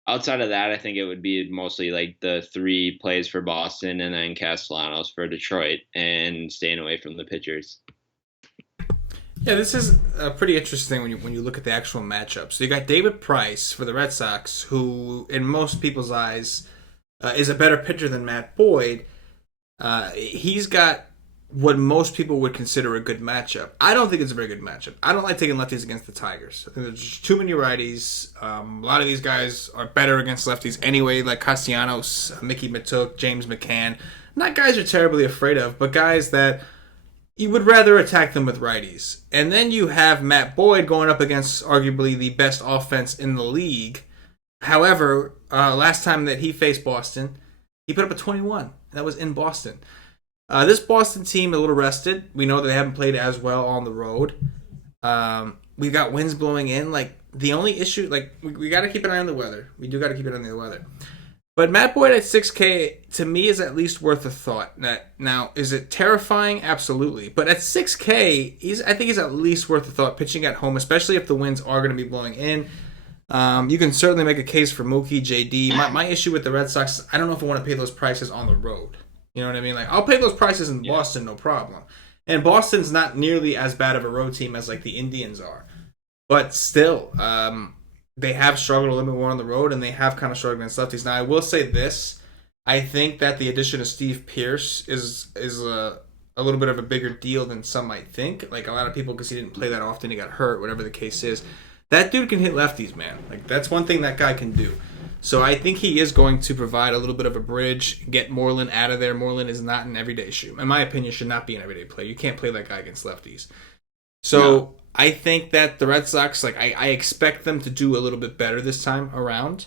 outside of that, I think it would be mostly like the three plays for Boston and then Castellanos for Detroit and staying away from the pitchers. Yeah, this is pretty interesting when you look at the actual matchup. So you got David Price for the Red Sox, who in most people's eyes is a better pitcher than Matt Boyd. He's got what most people would consider a good matchup. I don't think it's a very good matchup. I don't like taking lefties against the Tigers. I think there's just too many righties. A lot of these guys are better against lefties anyway, like Castellanos, Mickey Matuk, James McCann. Not guys you're terribly afraid of, but guys that you would rather attack them with righties. And then you have Matt Boyd going up against arguably the best offense in the league. However, last time that he faced Boston, he put up a 21. And that was in Boston. This Boston team a little rested. We know that they haven't played as well on the road. We've got winds blowing in. Like the only issue, like we got to keep an eye on the weather. We do got to keep an eye on the weather. But Matt Boyd at 6K to me is at least worth a thought. Now, is it terrifying? Absolutely. But at 6K, I think he's at least worth a thought pitching at home, especially if the winds are going to be blowing in. You can certainly make a case for Mookie, JD. My issue with the Red Sox is I don't know if I want to pay those prices on the road. You know what I mean? Like I'll pay those prices in Boston, no problem. And Boston's not nearly as bad of a road team as like the Indians are. But still, they have struggled a little bit more on the road, and they have kind of struggled against lefties. Now, I will say this. I think that the addition of Steve Pearce is a little bit of a bigger deal than some might think. Like, a lot of people, because he didn't play that often, he got hurt, whatever the case is. That dude can hit lefties, man. Like, that's one thing that guy can do. So I think he is going to provide a little bit of a bridge, get Moreland out of there. Moreland is not an everyday shoe. In my opinion, should not be an everyday player. You can't play that guy against lefties. So... No. I think that the Red Sox, like I expect them to do a little bit better this time around.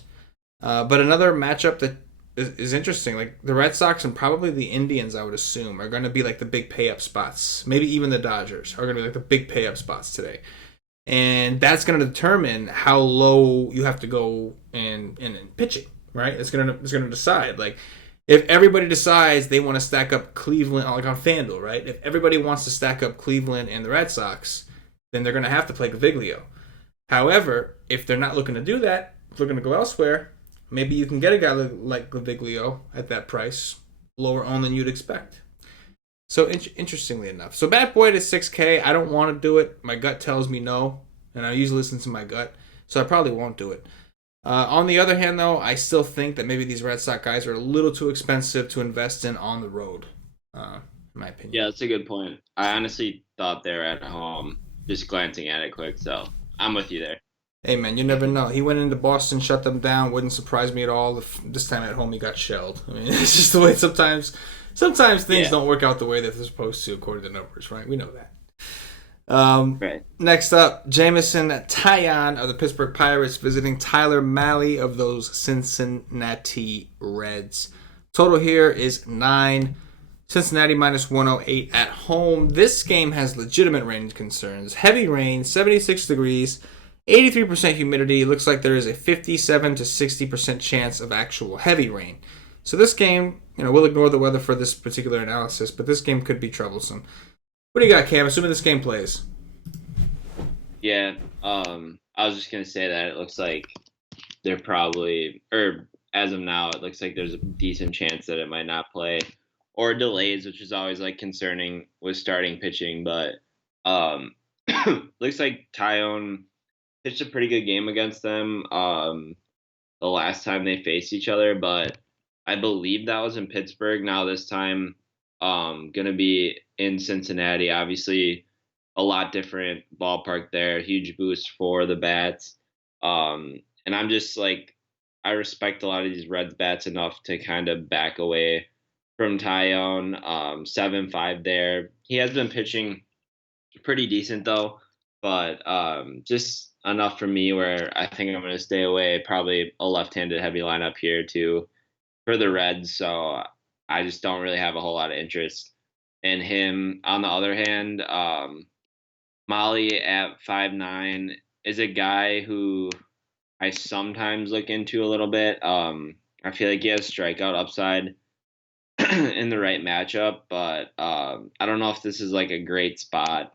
But another matchup that is interesting, like the Red Sox and probably the Indians, I would assume, are going to be like the big pay-up spots. Maybe even the Dodgers are going to be like the big pay-up spots today. And that's going to determine how low you have to go in pitching, right? It's going to decide. Like, if everybody decides they want to stack up Cleveland, like on FanDuel, right? If everybody wants to stack up Cleveland and the Red Sox, then they're going to have to play Gaviglio. However, if they're not looking to do that, if they're going to go elsewhere, maybe you can get a guy like Gaviglio at that price, lower owned than you'd expect. So, interestingly enough. So, Matt Boyd is 6K. I don't want to do it. My gut tells me no, and I usually listen to my gut, so I probably won't do it. On the other hand, though, I still think that maybe these Red Sox guys are a little too expensive to invest in on the road, in my opinion. Yeah, that's a good point. I honestly thought they were at home. Just glancing at it quick, so I'm with you there. Hey, man, you never know. He went into Boston, shut them down. Wouldn't surprise me at all if this time at home he got shelled. I mean, it's just the way sometimes things don't work out the way that they're supposed to according to the numbers, right? We know that. Right. Next up, Jameson Taillon of the Pittsburgh Pirates visiting Tyler Mahle of those Cincinnati Reds. Total here is 9. Cincinnati minus 108 at home. This game has legitimate rain concerns. Heavy rain, 76 degrees, 83% humidity. Looks like there is a 57 to 60% chance of actual heavy rain. So this game, we'll ignore the weather for this particular analysis, but this game could be troublesome. What do you got, Cam? Assuming this game plays. Yeah, I was just going to say that it looks like they're probably, or as of now, it looks like there's a decent chance that it might not play. Or delays, which is always like concerning with starting pitching, but looks like Taillon pitched a pretty good game against them the last time they faced each other, but I believe that was in Pittsburgh. Now this time gonna be in Cincinnati. Obviously a lot different ballpark there, huge boost for the bats. And I'm just like, I respect a lot of these Reds bats enough to kind of back away from Tyone. 7-5 there. He has been pitching pretty decent though, but just enough for me where I think I'm going to stay away. Probably a left-handed heavy lineup here too for the Reds, so I just don't really have a whole lot of interest in him. On the other hand, Molly at 5'9" is a guy who I sometimes look into a little bit. I feel like he has strikeout upside in the right matchup, but I don't know if this is like a great spot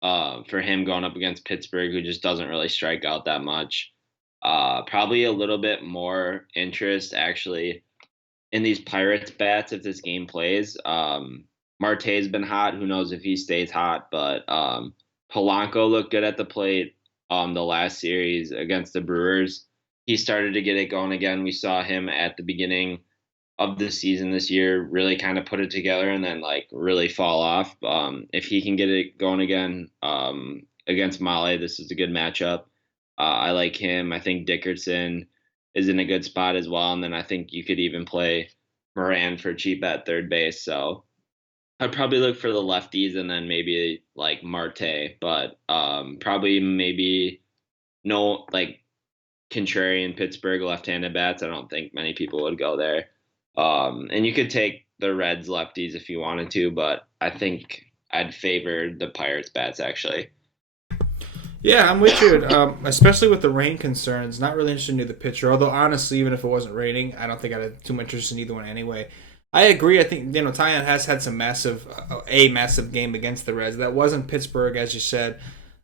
for him going up against Pittsburgh, who just doesn't really strike out that much. Probably a little bit more interest actually in these Pirates bats if this game plays. Marte's been hot. Who knows if he stays hot? But Polanco looked good at the plate the last series against the Brewers. He started to get it going again. We saw him at the beginning of the season this year really kind of put it together and then like really fall off. If he can get it going again against Male, this is a good matchup. I like him. I think Dickerson is in a good spot as well. And then I think you could even play Moran for cheap at third base. So I'd probably look for the lefties and then maybe like Marte, but probably maybe no like contrarian Pittsburgh left-handed bats. I don't think many people would go there. And you could take the Reds lefties if you wanted to, but I think I'd favor the Pirates bats actually. Yeah, I'm with you. Especially with the rain concerns, not really interested in either pitcher. Although honestly, even if it wasn't raining, I don't think I'd have too much interest in either one anyway. I agree. I think Tyon has had some massive game against the Reds. That wasn't Pittsburgh, as you said,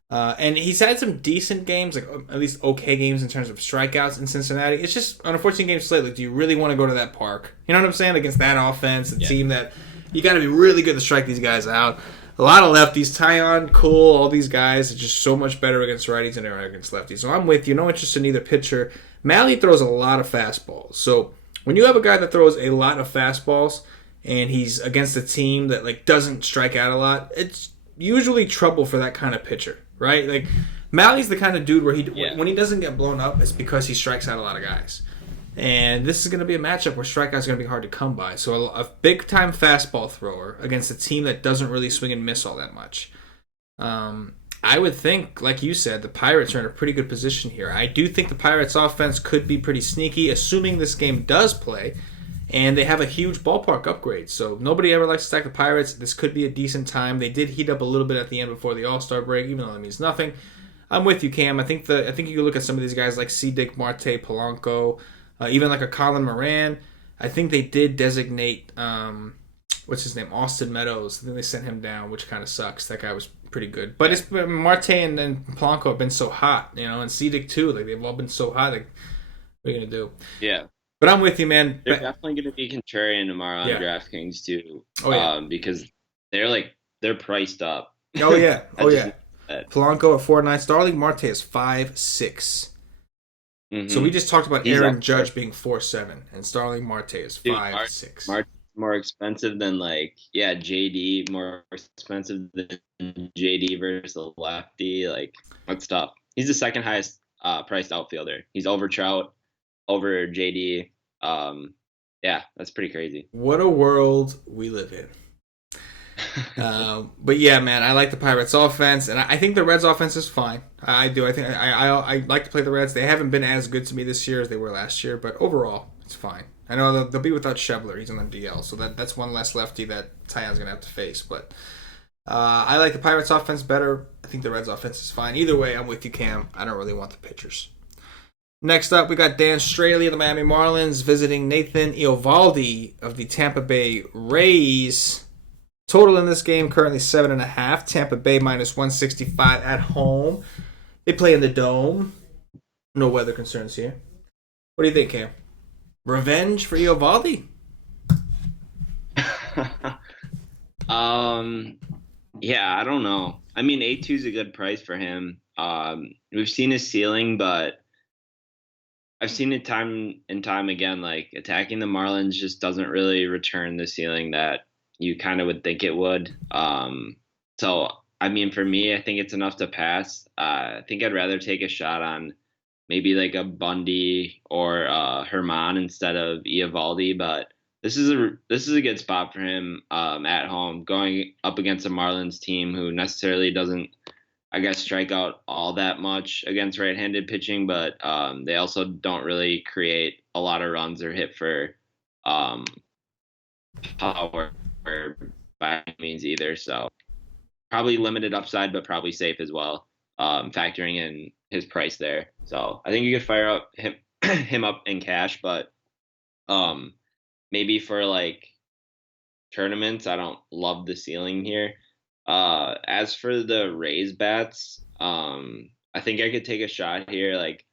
and he's had some decent games, like at least okay games in terms of strikeouts in Cincinnati. It's just an unfortunate game slate. Like, do you really want to go to that park? You know what I'm saying? Against that offense, a team that you got to be really good to strike these guys out. A lot of lefties. Tyon, Cole, all these guys are just so much better against righties than they are against lefties. So I'm with you. No interest in either pitcher. Malley throws a lot of fastballs. So when you have a guy that throws a lot of fastballs and he's against a team that like doesn't strike out a lot, it's usually trouble for that kind of pitcher, right? Like Malley's the kind of dude where when he doesn't get blown up, it's because he strikes out a lot of guys. And this is going to be a matchup where strikeouts are going to be hard to come by. So a big-time fastball thrower against a team that doesn't really swing and miss all that much. I would think, like you said, the Pirates are in a pretty good position here. I do think the Pirates' offense could be pretty sneaky, assuming this game does play. And they have a huge ballpark upgrade. So nobody ever likes to stack the Pirates. This could be a decent time. They did heat up a little bit at the end before the All-Star break, even though that means nothing. I'm with you, Cam. I think you can look at some of these guys like C. Marte, Polanco, even like a Colin Moran. I think they did designate, what's his name, Austin Meadows. I think they sent him down, which kind of sucks. That guy was pretty good. But it's Marte and Polanco have been so hot, and C. too. Like they've all been so hot. Like, what are you gonna do? Yeah. But I'm with you, man. They're definitely going to be contrarian tomorrow on DraftKings too. Oh, yeah. Because they're priced up. Oh yeah. Oh yeah. Polanco at 4.9. Starling Marte is 5.6. Mm-hmm. So we just talked about Aaron Judge being 4.7, and Starling Marte is 5.6. Marte's more expensive than JD, more expensive than JD versus the lefty. Like, that's tough. He's the second highest priced outfielder. He's over Trout, over JD. That's pretty crazy. What a world we live in. But yeah, man, I like the Pirates offense, and I think the Reds offense is fine. I do. I think I like to play the Reds. They haven't been as good to me this year as they were last year, but overall, it's fine. I know they'll be without Schebler. He's on the DL, so that's one less lefty that Tyon's going to have to face. But I like the Pirates offense better. I think the Reds offense is fine. Either way, I'm with you, Cam. I don't really want the pitchers. Next up, we got Dan Straley of the Miami Marlins visiting Nathan Eovaldi of the Tampa Bay Rays. Total in this game currently 7.5. Tampa Bay minus 165 at home. They play in the Dome. No weather concerns here. What do you think, Cam? Revenge for Eovaldi? Yeah, I don't know. I mean, 8.2 is a good price for him. We've seen his ceiling, but I've seen it time and time again. Like, attacking the Marlins just doesn't really return the ceiling that you kind of would think it would. So, I mean, for me, I think it's enough to pass. I think I'd rather take a shot on maybe like a Bundy or Herman instead of Eovaldi, but this is a good spot for him at home, going up against a Marlins team who necessarily doesn't, I guess, strike out all that much against right-handed pitching, but they also don't really create a lot of runs or hit for um, power by any means either. So probably limited upside, but probably safe as well, factoring in his price there. So I think you could fire up him him up in cash, but um, maybe for like tournaments, I don't love the ceiling here. As for the Rays bats, I think I could take a shot here. Like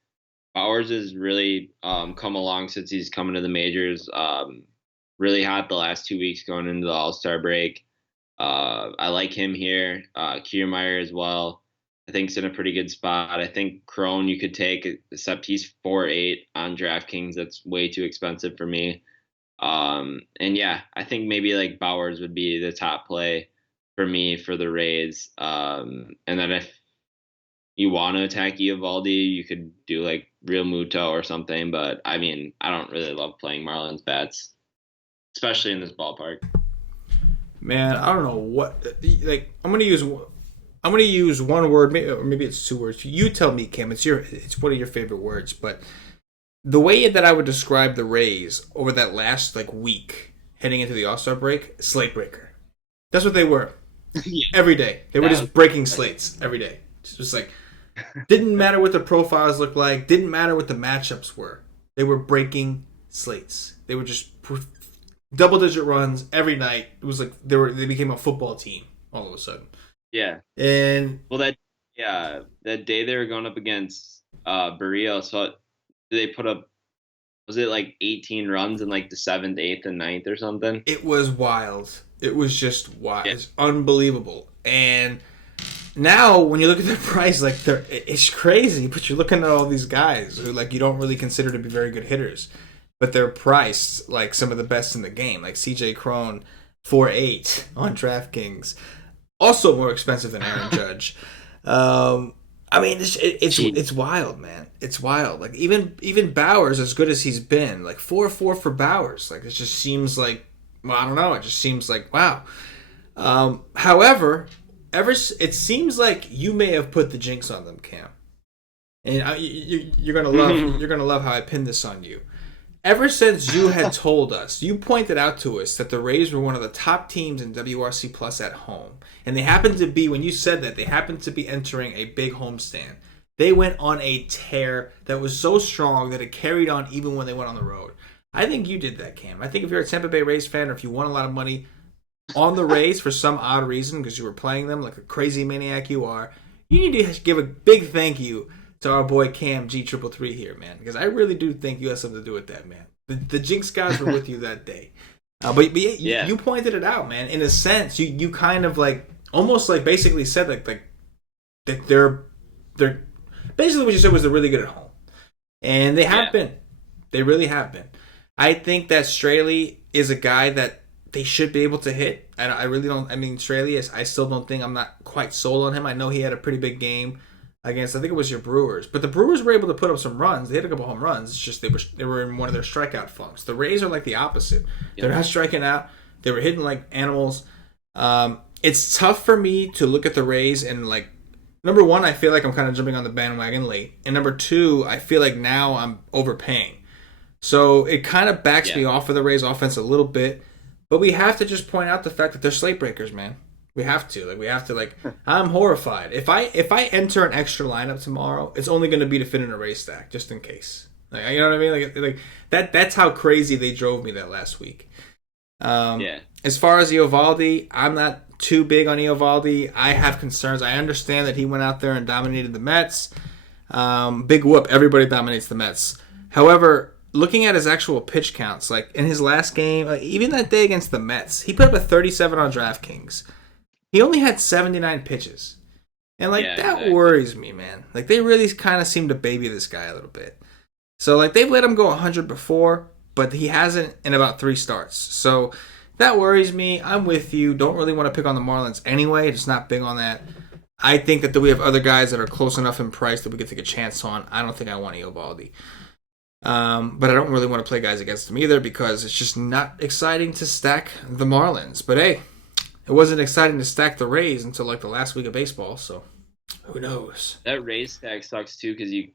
Bowers has really come along since he's coming to the majors. Really hot the last 2 weeks going into the All-Star break. I like him here. Kiermaier as well. I think he's in a pretty good spot. I think Crone you could take, except he's 4.8 on DraftKings. That's way too expensive for me. And yeah, I think maybe like Bowers would be the top play for me for the Rays. And then if you want to attack Eovaldi, you could do like Real Muto or something. But I mean, I don't really love playing Marlins bats, especially in this ballpark. Man, I don't know what like. I'm gonna use one word, or maybe it's two words. You tell me, Cam. It's one of your favorite words, but the way that I would describe the Rays over that last like week heading into the All-Star break, slate breaker. That's what they were. Yeah. Every day. They were just breaking slates every day. It's just like didn't matter what the profiles looked like, didn't matter what the matchups were. They were breaking slates. They were just double digit runs every night. It was like they became a football team all of a sudden. Yeah. And Well, that day they were going up against Barrio, so they put up, was it like 18 runs in like the seventh, eighth, and ninth or something? it was wild. It was just wild. Yeah. It's unbelievable. And now when you look at their price, like it's crazy. But you're looking at all these guys who like you don't really consider to be very good hitters, but they're priced like some of the best in the game. Like CJ013 4.8 on DraftKings, also more expensive than Aaron Judge. I mean, it's wild, man. It's wild. Like even Bowers, as good as he's been, like 4.4 for Bowers. Like it just seems like, well, I don't know. It just seems like wow. However, it seems like you may have put the jinx on them, Cam. And you're gonna love you're gonna love how I pinned this on you. Ever since you had told us, you pointed out to us that the Rays were one of the top teams in WRC Plus at home. And they happened to be, when you said that, they happened to be entering a big homestand. They went on a tear that was so strong that it carried on even when they went on the road. I think you did that, Cam. I think if you're a Tampa Bay Rays fan or if you won a lot of money on the Rays for some odd reason because you were playing them like a crazy maniac you are, you need to give a big thank you to our boy CamG333 here, man, because I really do think you have something to do with that, man. The Jinx guys were with you that day. But yeah, you pointed it out, man. In a sense, you kind of like almost like basically said like that they're basically what you said was they're really good at home, and they have been. They really have been. I think that Straley is a guy that they should be able to hit. I really don't. I mean, Straley I still don't think I'm not quite sold on him. I know he had a pretty big game against, I think it was your Brewers. But the Brewers were able to put up some runs. They hit a couple home runs. It's just they were in one of their strikeout funks. The Rays are like the opposite. They're not striking out. They were hitting like animals. It's tough for me to look at the Rays and like, number one, I feel like I'm kind of jumping on the bandwagon late. And number two, I feel like now I'm overpaying. So it kind of backs me off of the Rays offense a little bit. But we have to just point out the fact that they're slate breakers, man. We have to. I'm horrified. If I enter an extra lineup tomorrow, it's only going to be to fit in a Rays stack, just in case. Like, you know what I mean? Like that's how crazy they drove me that last week. As far as Eovaldi, I'm not too big on Eovaldi. I have concerns. I understand that he went out there and dominated the Mets. Big whoop. Everybody dominates the Mets. However, looking at his actual pitch counts, like in his last game, like even that day against the Mets, he put up a 37 on DraftKings. He only had 79 pitches. And, that worries me, man. Like, they really kind of seem to baby this guy a little bit. So, like, they've let him go 100 before, but he hasn't in about 3 starts. So, that worries me. I'm with you. Don't really want to pick on the Marlins anyway. Just not big on that. I think that we have other guys that are close enough in price that we could take a chance on. I don't think I want Eovaldi. But I don't really want to play guys against him either because it's just not exciting to stack the Marlins. But hey, it wasn't exciting to stack the Rays until like the last week of baseball, so who knows? That Rays stack sucks too because you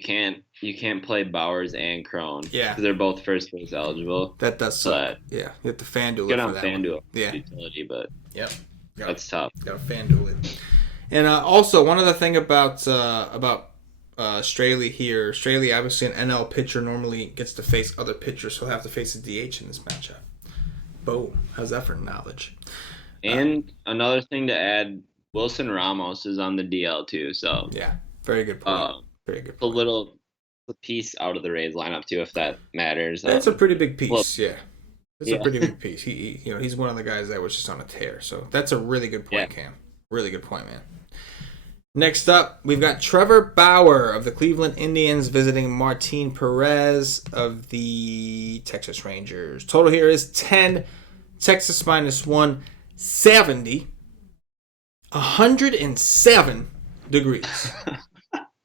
can't play Bowers and Crone Yeah, because they're both first base eligible. that does suck. But Yeah, you have to FanDuel good it for on that one. FanDuel Yeah, utility, but yep. that's tough. Got to FanDuel it. And also, one other thing about Straley here. Straley, obviously an NL pitcher, normally gets to face other pitchers, so he'll have to face a DH in this matchup. Boom. How's that for knowledge? And another thing to add, Wilson Ramos is on the DL too, so Yeah, very good point. Very good point. A piece out of the Rays lineup too, if that matters. That's a pretty big piece. Well, yeah, it's a pretty big piece. He's one of the guys that was just on a tear. So that's a really good point, Cam. Really good point, man. Next up, we've got Trevor Bauer of the Cleveland Indians visiting Martin Perez of the Texas Rangers. Total here is 10. Texas minus 170. 107 degrees.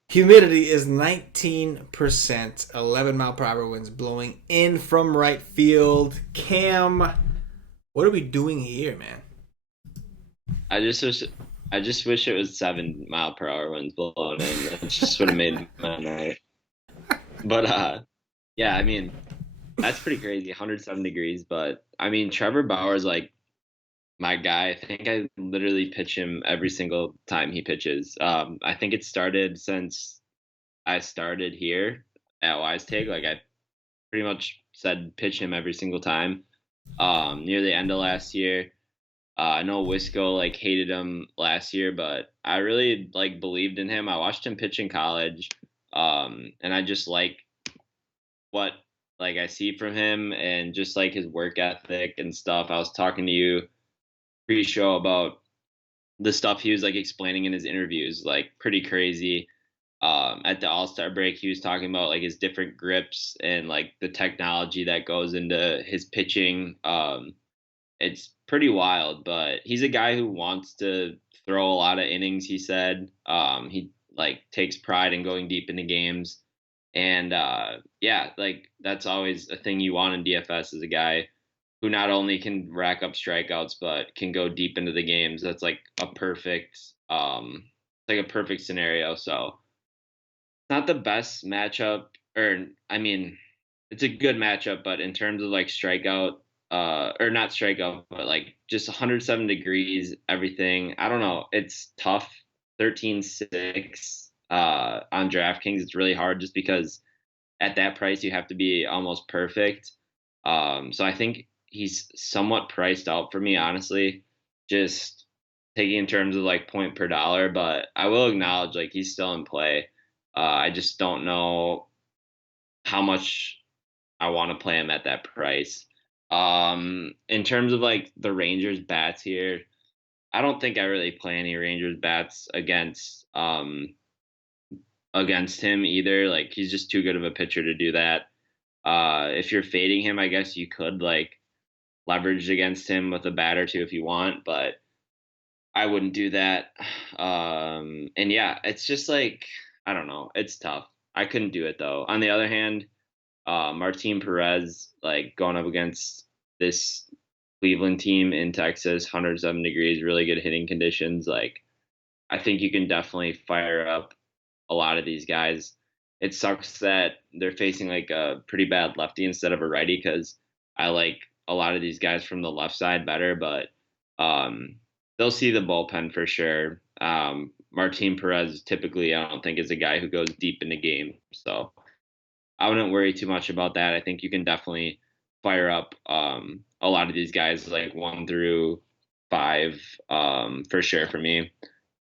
Humidity is 19%. 11 mile per hour winds blowing in from right field. Cam, what are we doing here, man? I just wish it was 7 mile per hour winds blowing in. That just would have made my night. But yeah, I mean, that's pretty crazy. 107 degrees, but I mean, Trevor Bauer's like my guy. I think I literally pitch him every single time he pitches. I think it started since I started here at Wise Take. Like I pretty much said pitch him every single time. Near the end of last year. I know Wisco like hated him last year, but I really like believed in him. I watched him pitch in college, and I just like what like I see from him and just like his work ethic and stuff. I was talking to you pre-show about the stuff he was like explaining in his interviews, like pretty crazy. At the All-Star break, he was talking about like his different grips and like the technology that goes into his pitching. It's pretty wild, but he's a guy who wants to throw a lot of innings, he said. He like takes pride in going deep into games. And yeah, like that's always a thing you want in DFS is a guy who not only can rack up strikeouts but can go deep into the games. That's like a perfect scenario. So not the best matchup, or I mean, it's a good matchup, but in terms of like strikeout, or not strikeout, but like just 107 degrees, everything. I don't know. It's tough. 13-6 on DraftKings. It's really hard just because at that price you have to be almost perfect. So I think he's somewhat priced out for me, honestly. Just taking in terms of like point per dollar, but I will acknowledge like he's still in play. I just don't know how much I want to play him at that price. In terms of like the Rangers bats here, I don't think I really play any Rangers bats against him either. Like he's just too good of a pitcher to do that. If you're fading him, I guess you could like leverage against him with a bat or two if you want, but I wouldn't do that. And yeah, it's just like I don't know. It's tough. I couldn't do it though. On the other hand, Martin Perez, like going up against this Cleveland team in Texas, 107 degrees, really good hitting conditions. Like, I think you can definitely fire up a lot of these guys. It sucks that they're facing like a pretty bad lefty instead of a righty because I like a lot of these guys from the left side better, but they'll see the bullpen for sure. Martin Perez typically, I don't think, is a guy who goes deep in the game. So I wouldn't worry too much about that. I think you can definitely fire up a lot of these guys like 1 through 5 for sure for me.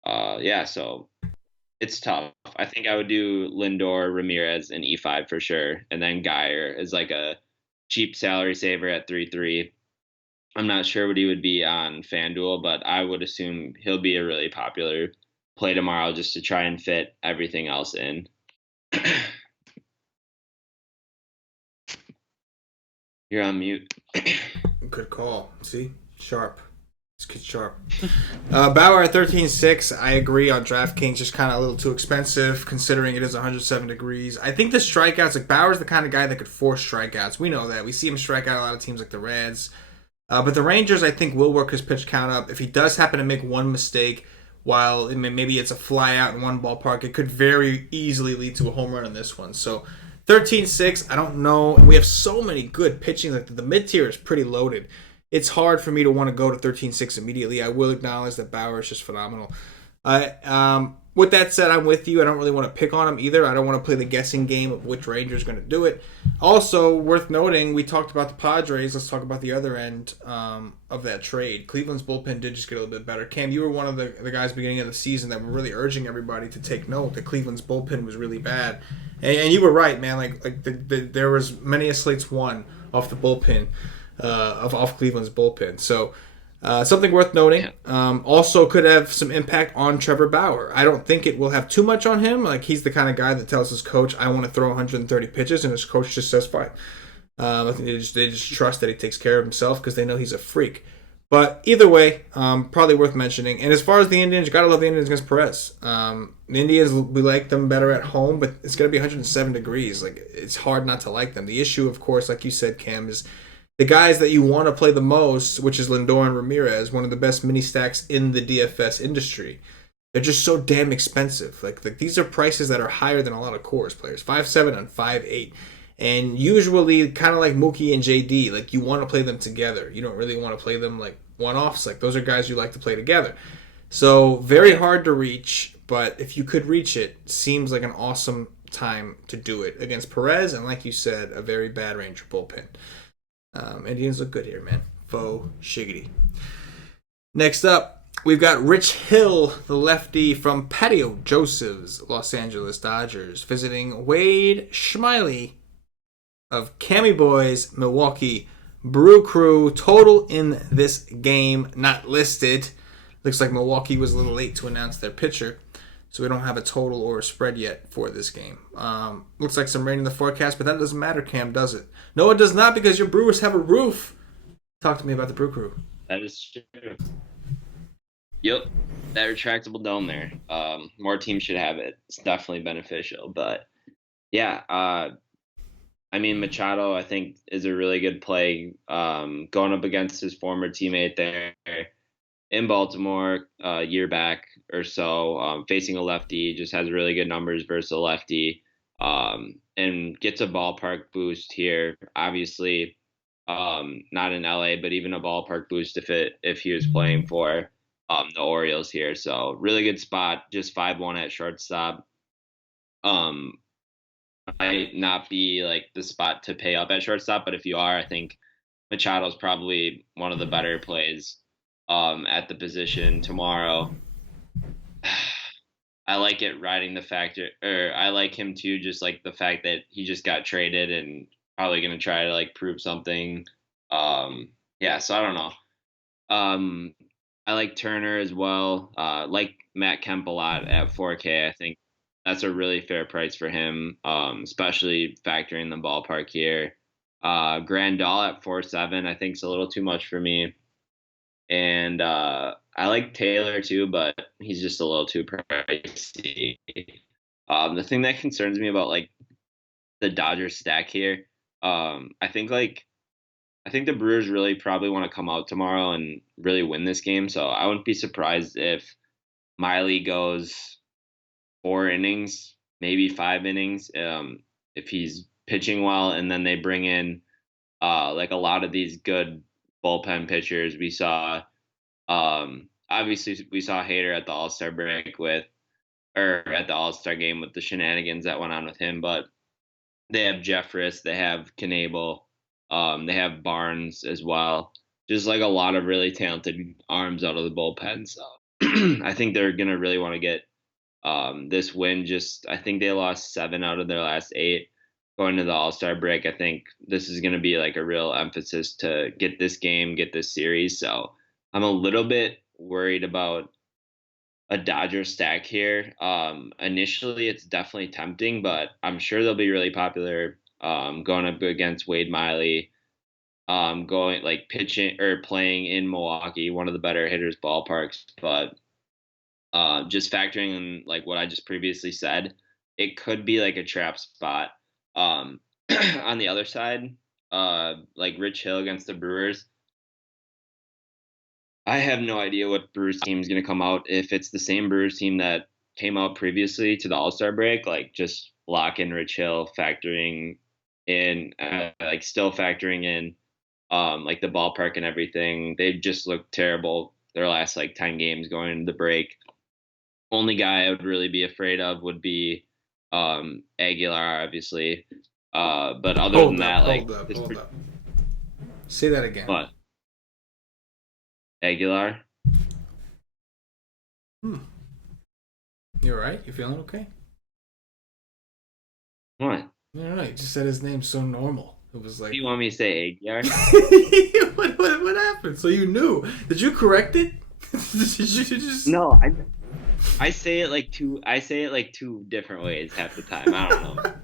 Yeah, so it's tough. I think I would do Lindor, Ramirez, and E5 for sure, and then Geyer is like a cheap salary saver at 3-3. I'm not sure what he would be on FanDuel, but I would assume he'll be a really popular play tomorrow just to try and fit everything else in. You're on mute. Good call. See? Sharp. It's good sharp. Bauer at 13.6. I agree on DraftKings. Just kind of a little too expensive considering it is 107 degrees. I think the strikeouts, like Bauer's the kind of guy that could force strikeouts. We know that. We see him strike out a lot of teams like the Reds. But the Rangers, I think, will work his pitch count up. If he does happen to make one mistake, while maybe it's a fly out in one ballpark, it could very easily lead to a home run in this one. So 13.6, I don't know. We have so many good pitching. Like the mid tier is pretty loaded. It's hard for me to want to go to 13.6 immediately. I will acknowledge that Bauer is just phenomenal. With that said, I'm with you. I don't really want to pick on him either. I don't want to play the guessing game of which Ranger is going to do it. Also, worth noting, we talked about the Padres. Let's talk about the other end of that trade. Cleveland's bullpen did just get a little bit better. Cam, you were one of the guys beginning of the season that were really urging everybody to take note that Cleveland's bullpen was really bad. And you were right, man. There was many a slates won off the bullpen, off Cleveland's bullpen. So something worth noting. Also could have some impact on Trevor Bauer. I don't think it will have too much on him. Like he's the kind of guy that tells his coach, "I want to throw 130 pitches," and his coach just says, "Fine." I think they just trust that he takes care of himself because they know he's a freak. But either way, probably worth mentioning. And as far as the Indians, you gotta love the Indians against Perez. The Indians, we like them better at home, but it's gonna be 107 degrees. Like it's hard not to like them. The issue, of course, like you said, Cam, is the guys that you want to play the most, which is Lindor and Ramirez, one of the best mini stacks in the DFS industry. They're just so damn expensive. Like these are prices that are higher than a lot of Coors players, 5.7 and 5.8. And usually, kind of like Mookie and JD, like you want to play them together. You don't really want to play them like one-offs. Like those are guys you like to play together. So very hard to reach, but if you could reach it, seems like an awesome time to do it against Perez and, like you said, a very bad Ranger bullpen. Indians look good here, man. Faux shiggity. Next up, we've got Rich Hill, the lefty from Patio Joseph's Los Angeles Dodgers, visiting Wade Schmiley of Cammy Boys Milwaukee Brew Crew. Total in this game not listed. Looks like Milwaukee was a little late to announce their pitcher, so we don't have a total or a spread yet for this game. Looks like some rain in the forecast, but that doesn't matter, Cam, does it? No, it does not, because your Brewers have a roof. Talk to me about the Brew Crew. That is true. Yep, that retractable dome there. More teams should have it. It's definitely beneficial. But yeah, I mean, Machado, I think, is a really good play. Going up against his former teammate there in Baltimore a year back or so, facing a lefty, just has really good numbers versus a lefty, and gets a ballpark boost here. Obviously, not in LA, but even a ballpark boost if he was playing for the Orioles here. So really good spot, just 5-1 at shortstop. Might not be like the spot to pay up at shortstop, but if you are, I think Machado's probably one of the better plays at the position tomorrow. I like it riding the factor, or I like him too, just like the fact that he just got traded and probably going to try to like prove something. Yeah, so I don't know. I like Turner as well. Like Matt Kemp a lot at 4K. I think that's a really fair price for him, especially factoring the ballpark here. Grandal at 4.7, I think is a little too much for me. And I like Taylor too, but he's just a little too pricey. The thing that concerns me about like the Dodgers stack here, I think the Brewers really probably want to come out tomorrow and really win this game. So I wouldn't be surprised if Miley goes 4 innings, maybe 5 innings, if he's pitching well, and then they bring in like a lot of these good bullpen pitchers. We saw, obviously, we saw Hader at the All-Star break or at the All-Star game with the shenanigans that went on with him. But they have Jeffress, they have Knable, they have Barnes as well. Just like a lot of really talented arms out of the bullpen. So I think they're gonna really want to get this win. I think they lost 7 out of their last 8 going to the All-Star break. I think this is going to be like a real emphasis to get this game, get this series. So I'm a little bit worried about a Dodger stack here. Initially, it's definitely tempting, but I'm sure they'll be really popular going up against Wade Miley. going like pitching or playing in Milwaukee, one of the better hitters ballparks, but just factoring in like what I just previously said, it could be like a trap spot. Um, on the other side, like Rich Hill against the Brewers, I have no idea what Brewers team is going to come out. If it's the same Brewers team that came out previously to the All Star break, like just lock in Rich Hill, factoring in, like still factoring in, like the ballpark and everything. They just looked terrible their last like 10 games going into the break. Only guy I would really be afraid of would be Aguilar, obviously. But other than that, like hold up. Say that again. What? Aguilar? You alright? You feeling okay? What? No, you just said his name so normal. It was like. Do you want me to say Aguilar? what happened? So you knew? Did you correct it? Did you just? No, I say it like two different ways half the time. I don't know.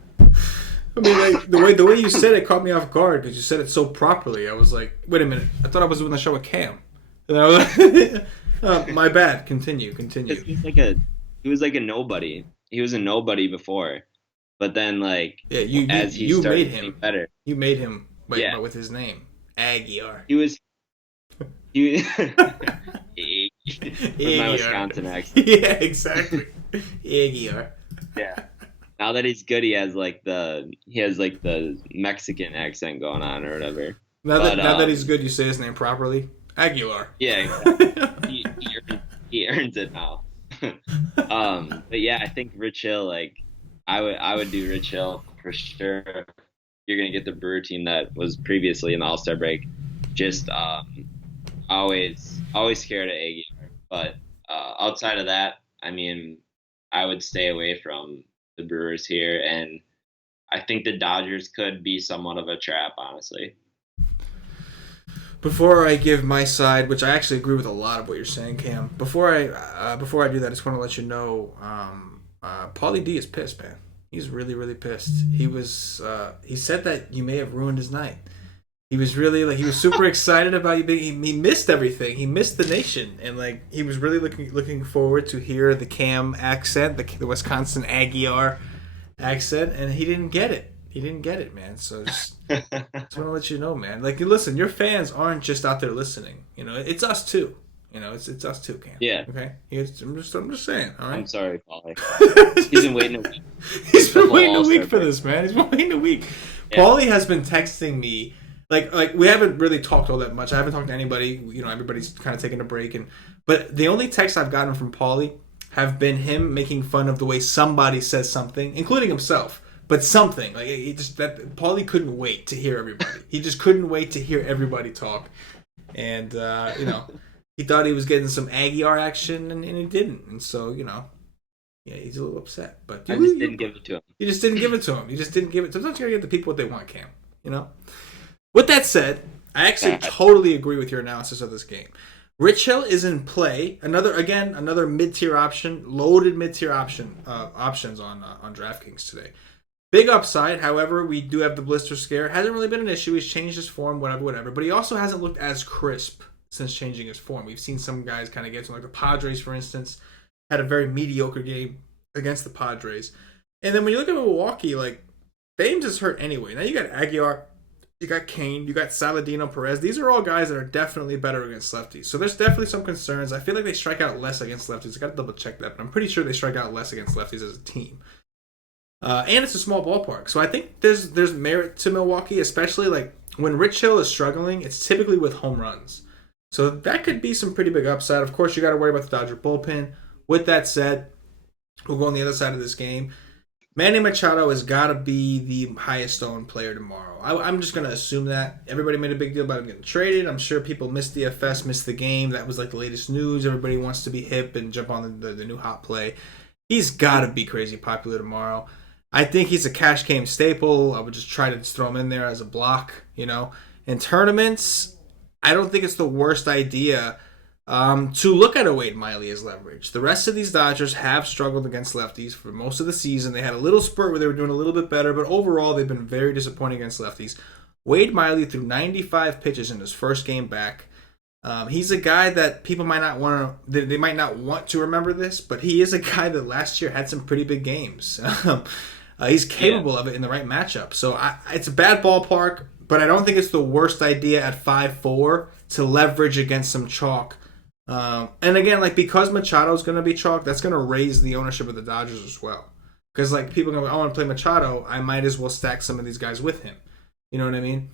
I mean, like the way you said it caught me off guard because you said it so properly. I was like, wait a minute, I thought I was doing the show with Cam. And I was like, my bad. Continue. He was like a nobody. He was a nobody before, but then like you made him better. You made him, but with his name Aguilar. He was with my Wisconsin accent. Yeah, exactly. Aguilar. Yeah. Now that he's good, he has like the Mexican accent going on or whatever. Now that he's good, you say his name properly. Aguilar. Yeah, exactly. he earns it now. But yeah, I think Rich Hill. Like, I would do Rich Hill for sure. You're gonna get the Brewer team that was previously in the All Star break. Just always scared of Aguilar. But outside of that, I mean, I would stay away from the Brewers here, and I think the Dodgers could be somewhat of a trap, honestly. Before I give my side, which I actually agree with a lot of what you're saying, Cam. Before I do that, I just want to let you know, Paulie D is pissed, man. He's really, really pissed. He said that you may have ruined his night. He was really he was super excited about you being. He missed everything. He missed the nation, and he was really looking forward to hear the Cam accent, the Wisconsin Aguilar accent, and he didn't get it. He didn't get it, man. So just want to let you know, man. Listen, your fans aren't just out there listening. It's us too. It's us too, Cam. Yeah. Okay. I'm just saying. All right. I'm sorry, Paulie. He's been waiting a week. He's been waiting a week for this, man. He's been waiting a week. Yeah. Paulie has been texting me. Like we haven't really talked all that much. I haven't talked to anybody. Everybody's kind of taking a break, but the only texts I've gotten from Paulie have been him making fun of the way somebody says something, including himself. But something Paulie couldn't wait to hear everybody. He just couldn't wait to hear everybody talk, and he thought he was getting some Aguilar action, and he didn't. And so he's a little upset. But I just didn't give it to him. You just didn't give it to him. You just didn't give it. Sometimes you gotta give the people what they want, Cam. With that said, I actually totally agree with your analysis of this game. Rich Hill is in play. Another mid-tier option, loaded mid-tier options on DraftKings today. Big upside, however, we do have the blister scare. Hasn't really been an issue. He's changed his form, whatever. But he also hasn't looked as crisp since changing his form. We've seen some guys kind of get to him, like the Padres, for instance, had a very mediocre game against the Padres. And then when you look at Milwaukee, Thames is hurt anyway. Now you got Aguilar, you got Kane, you got Saladino, Perez. These are all guys that are definitely better against lefties. So there's definitely some concerns. I feel like they strike out less against lefties. I got to double check that, but I'm pretty sure they strike out less against lefties as a team. And it's a small ballpark. So I think there's merit to Milwaukee, especially when Rich Hill is struggling, it's typically with home runs. So that could be some pretty big upside. Of course, you got to worry about the Dodger bullpen. With that said, we'll go on the other side of this game. Manny Machado has got to be the highest owned player tomorrow. I'm just going to assume that. Everybody made a big deal about him getting traded. I'm sure people missed DFS, missed the game. That was the latest news. Everybody wants to be hip and jump on the new hot play. He's got to be crazy popular tomorrow. I think he's a cash game staple. I would just try to throw him in there as a block, In tournaments, I don't think it's the worst idea to look at a Wade Miley as leverage. The rest of these Dodgers have struggled against lefties for most of the season. They had a little spurt where they were doing a little bit better, but overall they've been very disappointing against lefties. Wade Miley threw 95 pitches in his first game back. He's a guy that people might not want to. They might not want to remember this, but he is a guy that last year had some pretty big games. He's capable of it in the right matchup. So it's a bad ballpark, but I don't think it's the worst idea at 5-4 to leverage against some chalk. And again, like because Machado's going to be chalk, that's going to raise the ownership of the Dodgers as well. Because like people are going to go, I want to play Machado, I might as well stack some of these guys with him. You know what I mean?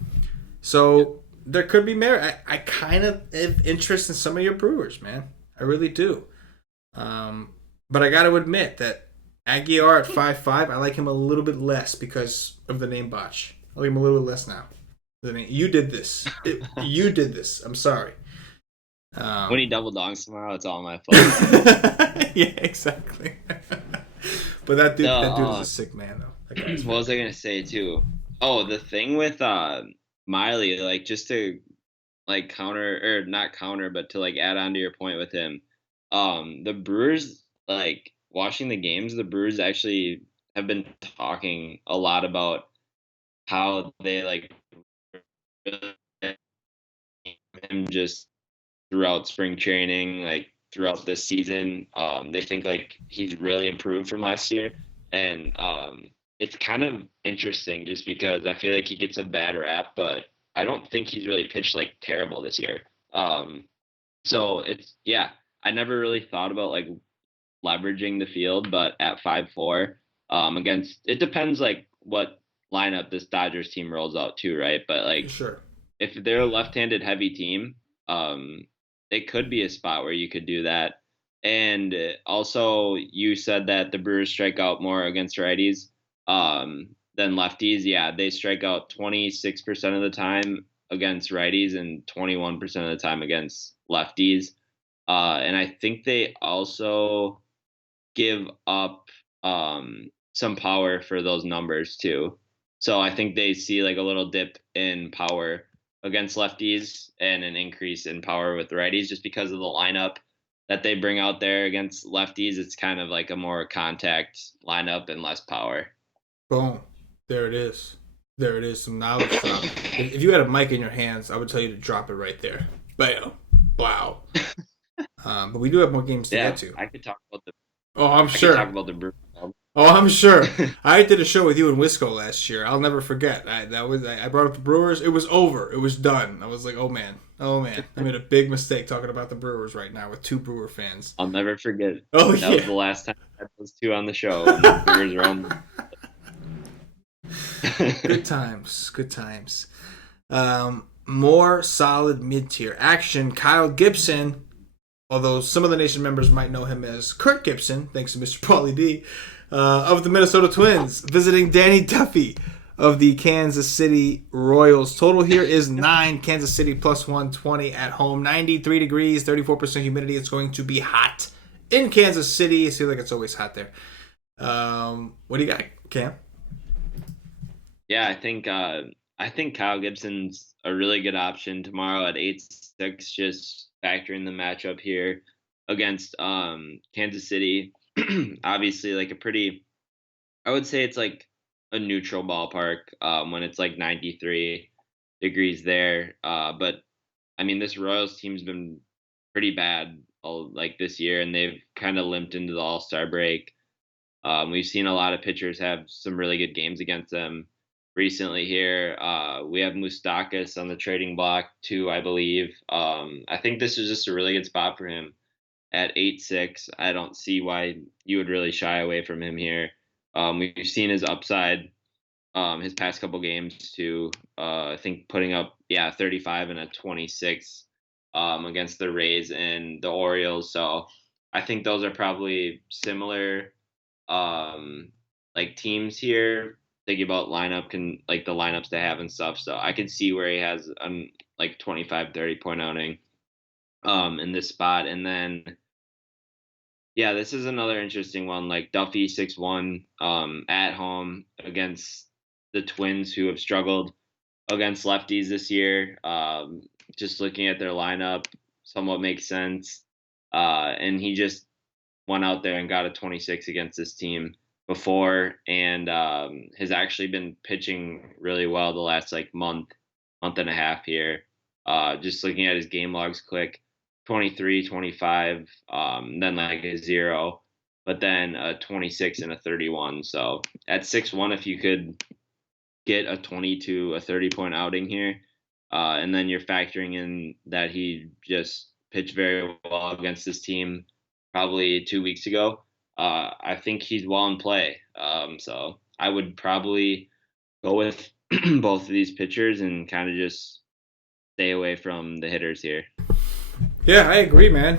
So there could be merit. I kind of have interest in some of your Brewers, man. I really do. But I got to admit that Aguilar at 5-5, I like him a little bit less because of the name botch. I like him a little bit less now. You did this. You did this. I'm sorry. When he double dongs tomorrow, it's all my fault. Yeah, exactly. But that dude is a sick man, though. What was I gonna say too? Oh, the thing with Miley, like just to like counter or not counter, but to like add on to your point with him, the Brewers, like watching the games, the Brewers actually have been talking a lot about how they like him just throughout spring training, like throughout this season. They think like he's really improved from last year, and it's kind of interesting just because I feel like he gets a bad rap, but I don't think he's really pitched like terrible this year. So it's I never really thought about like leveraging the field, but at 5-4, against it depends like what lineup this Dodgers team rolls out too, right? But like sure. If they're a left-handed heavy team, it could be a spot where you could do that. And also, you said that the Brewers strike out more against righties than lefties. Yeah, they strike out 26% of the time against righties and 21% of the time against lefties. And I think they also give up some power for those numbers too. So I think they see like a little dip in power against lefties and an increase in power with righties just because of the lineup that they bring out there against lefties. It's kind of like a more contact lineup and less power. Boom. There it is. There it is. Some knowledge drop. If you had a mic in your hands, I would tell you to drop it right there. Bam. Wow. But we do have more games to get to. I could talk about the. Oh, I'm sure. I could talk about the Brewers. Oh, I'm sure. I did a show with you in Wisco last year. I'll never forget. I brought up the Brewers. It was over. It was done. I was like, oh man. I made a big mistake talking about the Brewers right now with two Brewer fans. I'll never forget. Oh, that was the last time I had those two on the show. And the Brewers were on. Good times. Good times. More solid mid-tier action. Kyle Gibson, although some of the Nation members might know him as Kurt Gibson, thanks to Mr. Paulie D, of the Minnesota Twins, visiting Danny Duffy of the Kansas City Royals. Total here is 9. Kansas City plus 120 at home. 93 degrees, 34% humidity. It's going to be hot in Kansas City. It seems like it's always hot there. What do you got, Cam? Yeah, I think Kyle Gibson's a really good option tomorrow at 8-6. Just factoring the matchup here against Kansas City. Obviously, like I would say it's like a neutral ballpark when it's like 93 degrees there. But I mean, this Royals team's been pretty bad like this year, and they've kind of limped into the All-Star break. We've seen a lot of pitchers have some really good games against them recently here. We have Moustakas on the trading block too, I believe. I think this is just a really good spot for him at 8-6. I don't see why you would really shy away from him here. We've seen his upside his past couple games too. I think putting up 35 and a 26 against the Rays and the Orioles. So I think those are probably similar like teams here. Thinking about the lineups they have and stuff. So I could see where he has like 25-30 point outing in this spot. And then this is another interesting one, like Duffy 6-1 at home against the Twins, who have struggled against lefties this year. Just looking at their lineup somewhat makes sense. And he just went out there and got a 26 against this team before, and has actually been pitching really well the last like month month and a half here. Just looking at his game logs quick, 23, 25, then like a 0, but then a 26 and a 31. So at 6-1, if you could get a 20 to a 30-point outing here, and then you're factoring in that he just pitched very well against this team probably 2 weeks ago. I think he's well in play. So I would probably go with both of these pitchers and kind of just stay away from the hitters here. Yeah, I agree, man.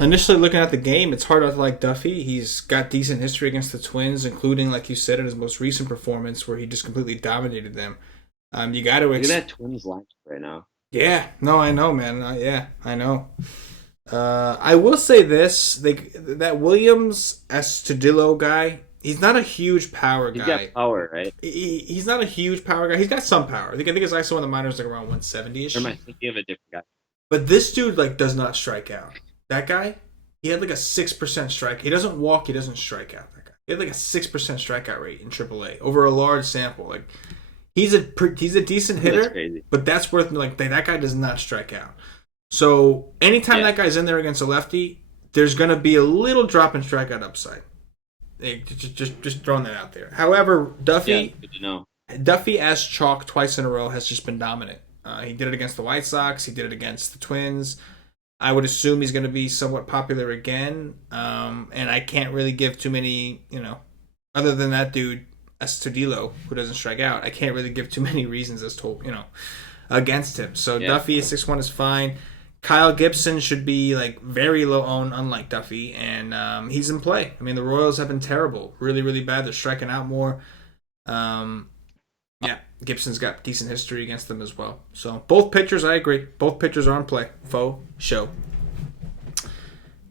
Initially looking at the game, it's hard not to like Duffy. He's got decent history against the Twins, including, like you said, in his most recent performance where he just completely dominated them. You got to Look at that Twins lineup right now. Yeah, no, I know, man. Yeah, I know. I will say this: that Williams Astudillo guy, he's not a huge power guy. He's got power, right? He's not a huge power guy. He's got some power. I think his ISO in the minors like around 170ish. Or am I thinking of a different guy? But this dude like does not strike out. That guy, he had like a 6% strike. He doesn't walk. He doesn't strike out. That guy. He had like a 6% strikeout rate in AAA over a large sample. Like he's a decent hitter, That's crazy. but that's worth like that guy does not strike out. So anytime that guy's in there against a lefty, there's going to be a little drop in strikeout upside. Just throwing that out there. However, Duffy, good to know. Duffy as chalk twice in a row has just been dominant. He did it against the White Sox. He did it against the Twins. I would assume he's going to be somewhat popular again. And I can't really give too many, other than that dude, Astudillo, who doesn't strike out. I can't really give too many reasons as to, against him. So Duffy at 6-1 is fine. Kyle Gibson should be like very low owned, unlike Duffy, and he's in play. I mean, the Royals have been terrible, really, really bad. They're striking out more. Gibson's got decent history against them as well. So both pitchers, I agree. Both pitchers are in play. Faux show.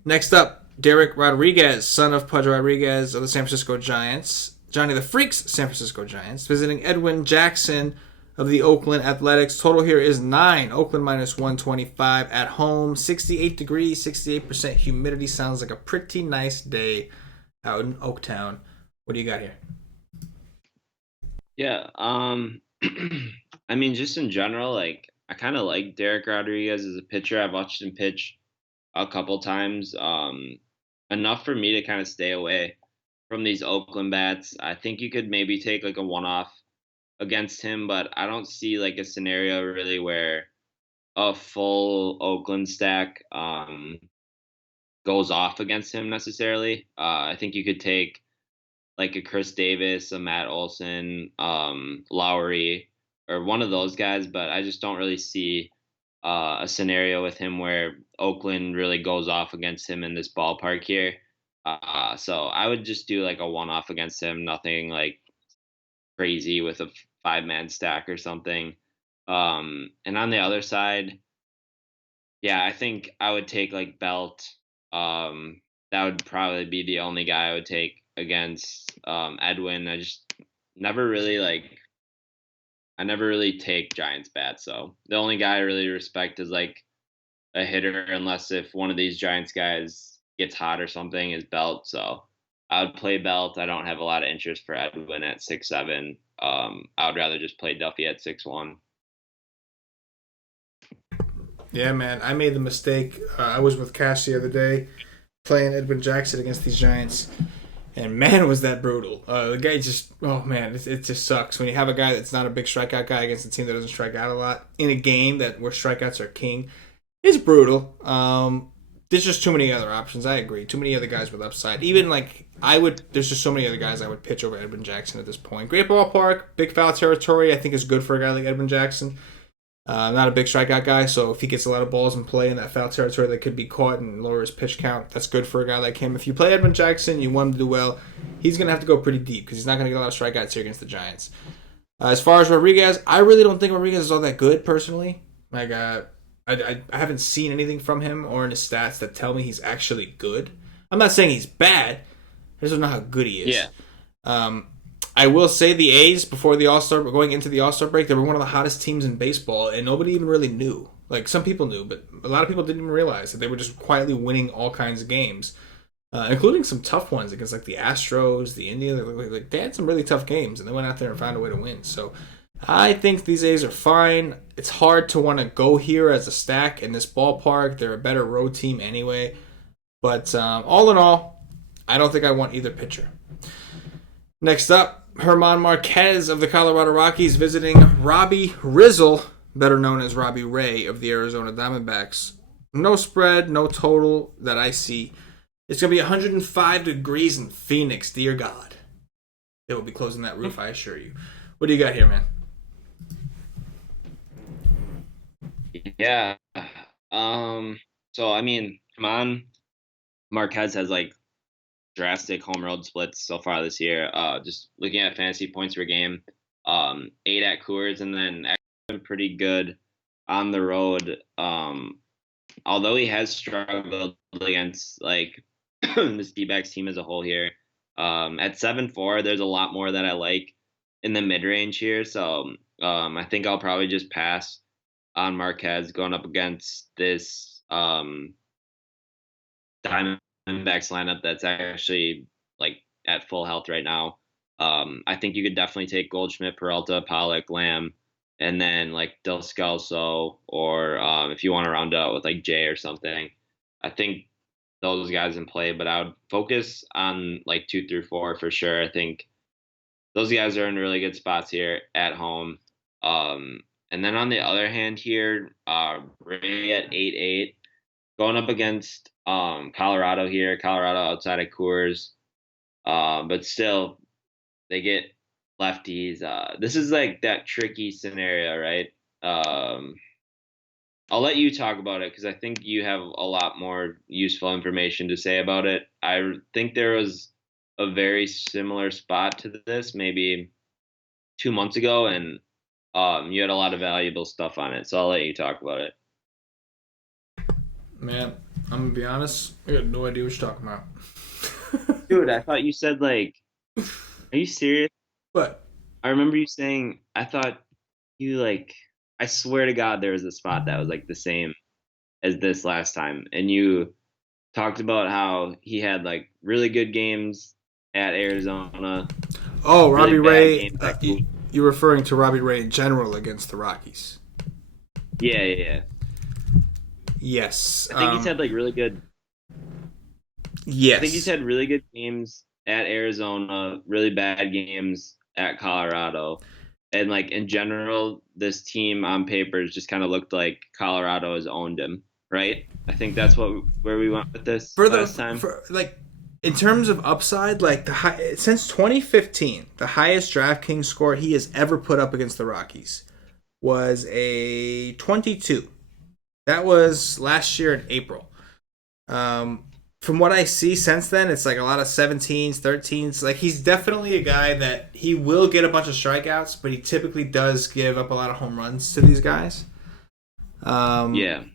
Next up, Derek Rodriguez, son of Pudge Rodriguez of the San Francisco Giants. Johnny the Freak's San Francisco Giants, visiting Edwin Jackson of the Oakland Athletics. Total here is 9. Oakland minus 125 at home. 68 degrees, 68% humidity. Sounds like a pretty nice day out in Oaktown. What do you got here? Yeah. I mean, just in general, like I kind of like Derek Rodriguez as a pitcher. I've watched him pitch a couple times. Enough for me to kind of stay away from these Oakland bats. I think you could maybe take like a one-off against him, but I don't see like a scenario really where a full Oakland stack goes off against him necessarily. I think you could take like a Chris Davis, a Matt Olson, Lowry, or one of those guys, but I just don't really see a scenario with him where Oakland really goes off against him in this ballpark here. So I would just do like a one-off against him, nothing like crazy with a 5-man stack or something. And on the other side, I think I would take like Belt. That would probably be the only guy I would take against Edwin. I never really take Giants bats. So the only guy I really respect is like a hitter, unless if one of these Giants guys gets hot or something, is Belt. So I would play Belt. I don't have a lot of interest for Edwin at 6-7. I would rather just play Duffy at 6-1. Yeah, man. I made the mistake. I was with Cash the other day playing Edwin Jackson against these Giants. And man, was that brutal. The guy just, oh man, it just sucks. When you have a guy that's not a big strikeout guy against a team that doesn't strike out a lot in a game where strikeouts are king, it's brutal. There's just too many other options. I agree. Too many other guys with upside. Even like, there's just so many other guys I would pitch over Edwin Jackson at this point. Great ballpark, big foul territory, I think is good for a guy like Edwin Jackson. Not a big strikeout guy, so if he gets a lot of balls in play in that foul territory that could be caught and lower his pitch count, that's good for a guy like him. If you play Edwin Jackson, you want him to do well, he's going to have to go pretty deep because he's not going to get a lot of strikeouts here against the Giants. As far as Rodriguez, I really don't think Rodriguez is all that good, personally. Like, I haven't seen anything from him or in his stats that tell me he's actually good. I'm not saying he's bad. I just don't know how good he is. Yeah. I will say the A's, before the All-Star, going into the All-Star break, they were one of the hottest teams in baseball, and nobody even really knew. Like, some people knew, but a lot of people didn't even realize that they were just quietly winning all kinds of games, including some tough ones against, like, the Astros, the Indians. Like, they had some really tough games, and they went out there and found a way to win. So, I think these A's are fine. It's hard to want to go here as a stack in this ballpark. They're a better road team anyway. But all in all, I don't think I want either pitcher. Next up, German Marquez of the Colorado Rockies visiting Robbie Rizzle, better known as Robbie Ray of the Arizona Diamondbacks. No spread, no total that I see. It's going to be 105 degrees in Phoenix, dear God. They will be closing that roof, I assure you. What do you got here, man? Yeah. So I mean, come on. Marquez has like drastic home road splits so far this year. Just looking at fantasy points per game, 8 at Coors, and then actually been pretty good on the road. Although he has struggled against like this D-backs team as a whole here. At 7-4, there's a lot more that I like in the mid range here. So I think I'll probably just pass on Marquez going up against this Diamondbacks lineup that's actually like at full health right now. I think you could definitely take Goldschmidt, Peralta, Pollock, Lamb, and then like Del Scalzo, or if you want to round out with like Jay or something. I think those guys in play, but I would focus on like 2 through 4 for sure. I think those guys are in really good spots here at home. And then on the other hand here, Ray at 8-8, going up against Colorado here. Colorado outside of Coors, but still they get lefties. This is like that tricky scenario, right? I'll let you talk about it because I think you have a lot more useful information to say about it. I think there was a very similar spot to this maybe 2 months ago, and you had a lot of valuable stuff on it. So I'll let you talk about it. Man, I'm going to be honest. I got no idea what you're talking about. Dude, I thought you said like, are you serious? What? I remember you saying, I thought you like, I swear to God, there was a spot that was like the same as this last time. And you talked about how he had like really good games at Arizona. Oh, Robbie really Ray. You're referring to Robbie Ray in general against the Rockies. Yeah. Yes. I think he's had like really good. Yes. I think he's had really good games at Arizona, really bad games at Colorado. And like in general, this team on paper has just kind of looked like Colorado has owned him, right? I think that's where we went with this last time. In terms of upside, like since 2015, the highest DraftKings score he has ever put up against the Rockies was a 22. That was last year in April. From what I see since then, it's like a lot of 17s, 13s. Like he's definitely a guy that he will get a bunch of strikeouts, but he typically does give up a lot of home runs to these guys. Yeah.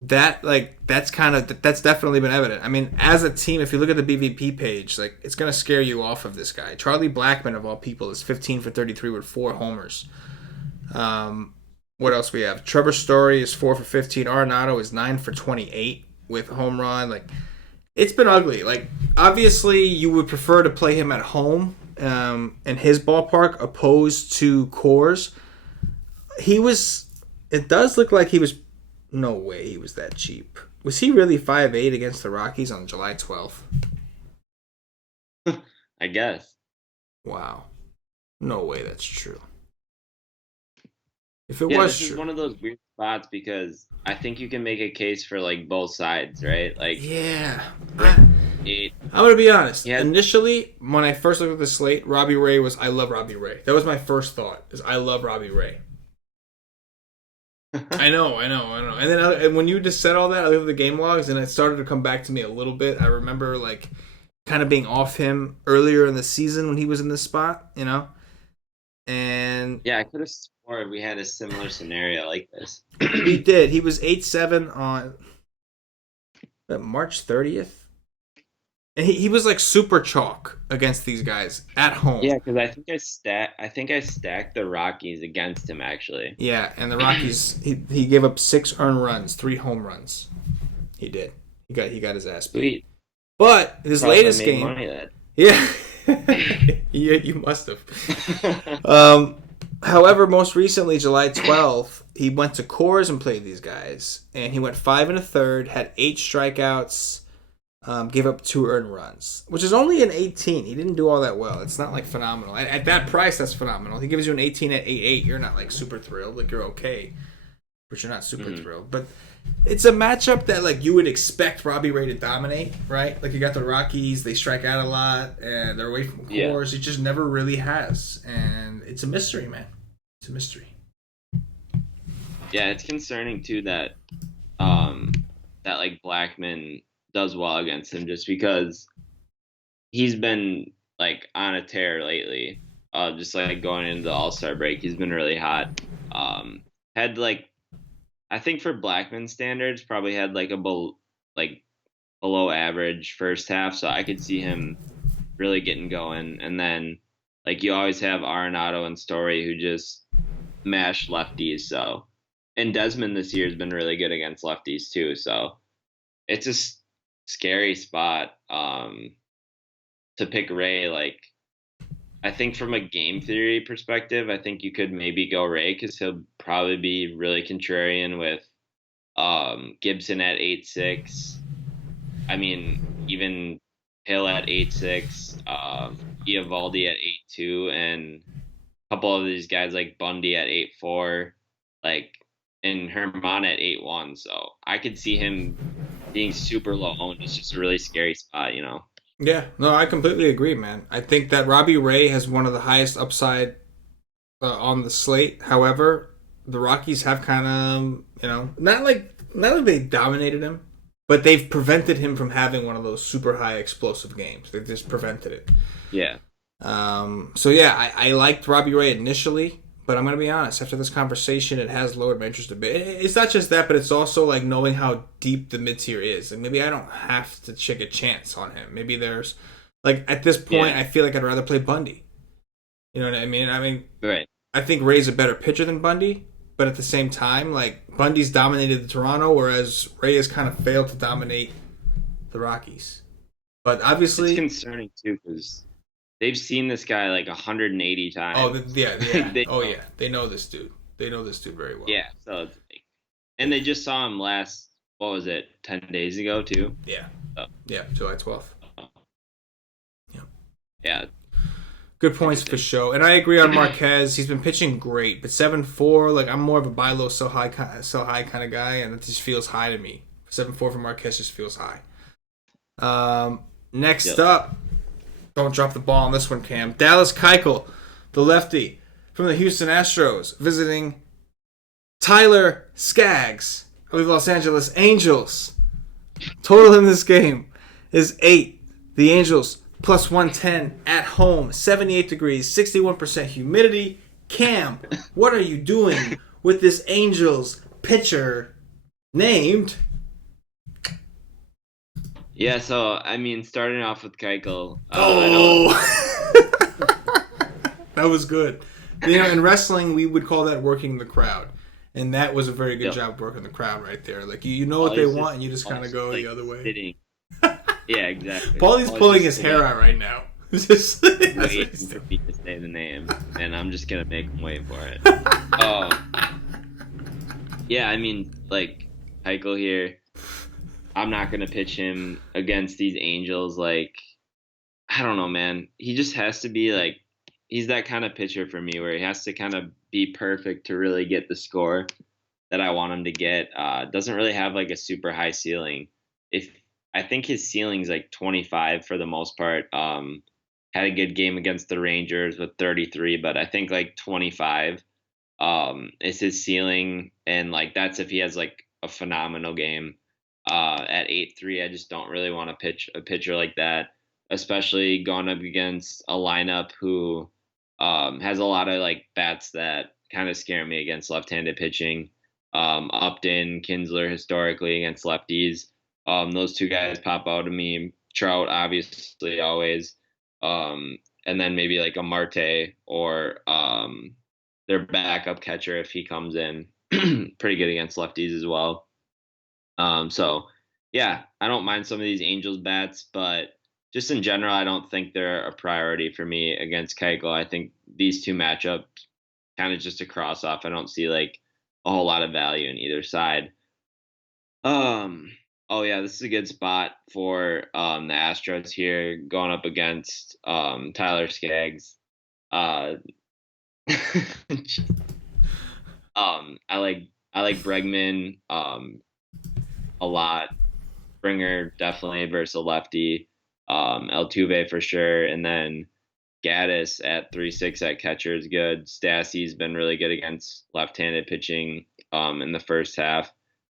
That's definitely been evident. I mean, as a team, if you look at the BVP page, like it's gonna scare you off of this guy. Charlie Blackmon of all people is 15 for 33 with 4 homers. What else we have? Trevor Story is 4 for 15. Arenado is 9 for 28 with a home run. Like it's been ugly. Like obviously you would prefer to play him at home in his ballpark opposed to Coors. It does look like he was. No way he was that cheap. Was he really 5'8" against the Rockies on July 12th? I guess. Wow. No way that's true. If it was this true. Is one of those weird spots because I think you can make a case for like both sides, right? Like yeah. I'm going to be honest. Yeah. Initially, when I first looked at the slate, Robbie Ray I love Robbie Ray. That was my first thought, is I love Robbie Ray. I know. And then when you just said all that, I looked at the game logs, and it started to come back to me a little bit. I remember, like, kind of being off him earlier in the season when he was in this spot, you know? And yeah, I could have sworn we had a similar scenario like this. We did. He was 8-7 on March 30th. And he was like super chalk against these guys at home. Yeah, because I think I stacked the Rockies against him actually. Yeah, and the Rockies he gave up 6 earned runs, 3 home runs. He did. He got his ass beat. Sweet. But his latest game. Yeah. Yeah, you must have. However, most recently, July 12th, he went to Coors and played these guys, and he went 5 1/3, had 8 strikeouts, gave up 2 earned runs, which is only an 18. He didn't do all that well. It's not like phenomenal. At that price, that's phenomenal. He gives you an 18 at 8-8. You're not like super thrilled. Like you're okay, but you're not super thrilled. But it's a matchup that like you would expect Robbie Ray to dominate, right? Like you got the Rockies, they strike out a lot, and they're away from Coors. He just never really has, and it's a mystery, man. It's a mystery. Yeah, it's concerning too that that like Blackman does well against him just because he's been like on a tear lately. Just like going into the All-Star break, he's been really hot. Had like I think for Blackman standards, probably had like like below average first half, so I could see him really getting going. And then like you always have Arenado and Story who just mash lefties. So and Desmond this year has been really good against lefties too. So it's a scary spot to pick Ray. Like I think from a game theory perspective, I think you could maybe go Ray because he'll probably be really contrarian with Gibson at 8-6. I mean, even Hill at 8-6, Eovaldi at 8-2, and a couple of these guys like Bundy at 8-4, like and Herman at 8-1. So I could see him being super low owned. It's just a really scary spot, you know. Yeah, no, I completely agree, man. I think that Robbie Ray has one of the highest upside on the slate. However, the Rockies have kind of, not like they dominated him, but they've prevented him from having one of those super high explosive games. They've just prevented it. Yeah. So yeah, I liked Robbie Ray initially, but I'm gonna be honest. After this conversation, it has lowered my interest a bit. It's not just that, but it's also like knowing how deep the mid tier is, and maybe I don't have to take a chance on him. Maybe there's like at this point, I feel like I'd rather play Bundy. You know what I mean? Right. I think Ray's a better pitcher than Bundy, but at the same time, like Bundy's dominated the Toronto, whereas Ray has kind of failed to dominate the Rockies. But obviously, it's concerning too because they've seen this guy like 180 times. Oh, yeah. They know this dude. They know this dude very well. Yeah, so and they just saw him last, what was it, 10 days ago too? Yeah. So. Yeah, July 12th. Yeah. Yeah. Good points for show. And I agree on Marquez. He's been pitching great, but 7-4, like I'm more of a buy low, sell high kind of guy, and it just feels high to me. 7-4 for Marquez just feels high. Next up, don't drop the ball on this one, Cam. Dallas Keuchel, the lefty from the Houston Astros, visiting Tyler Skaggs of the Los Angeles Angels. Total in this game is 8. The Angels plus 110 at home, 78 degrees, 61% humidity. Cam, what are you doing with this Angels pitcher named? Yeah, so I mean, starting off with Keuchel. That was good. In wrestling, we would call that working the crowd, and that was a very good job working the crowd right there. Like you know what they want, and you just kind of go the other way. Sitting. Yeah, exactly. Paulie's pulling his hair out right now. Just waiting for me to say the name, and I'm just gonna make him wait for it. Yeah, I mean, like Keuchel here. I'm not going to pitch him against these Angels. Like, I don't know, man. He just has to be like, he's that kind of pitcher for me where he has to kind of be perfect to really get the score that I want him to get. Doesn't really have like a super high ceiling. I think his ceiling's like 25 for the most part. Had a good game against the Rangers with 33, but I think like 25 is his ceiling. And like, that's if he has like a phenomenal game. At 8-3, I just don't really want to pitch a pitcher like that, especially going up against a lineup who has a lot of like bats that kind of scare me against left-handed pitching. Upton, Kinsler historically against lefties. Those two guys pop out to me. Trout, obviously, always. And then maybe like a Marte or their backup catcher if he comes in. Pretty good against lefties as well. So yeah, I don't mind some of these Angels bats, but just in general, I don't think they're a priority for me against Keuchel. I think these two matchups kind of just a cross off. I don't see like a whole lot of value in either side. Um. Oh yeah, this is a good spot for the Astros here going up against Tyler Skaggs. Uh, I like Bregman a lot. Springer definitely versus a lefty. Altuve for sure, and then Gaddis at 3-6 at catcher is good. Stassi's been really good against left-handed pitching in the first half,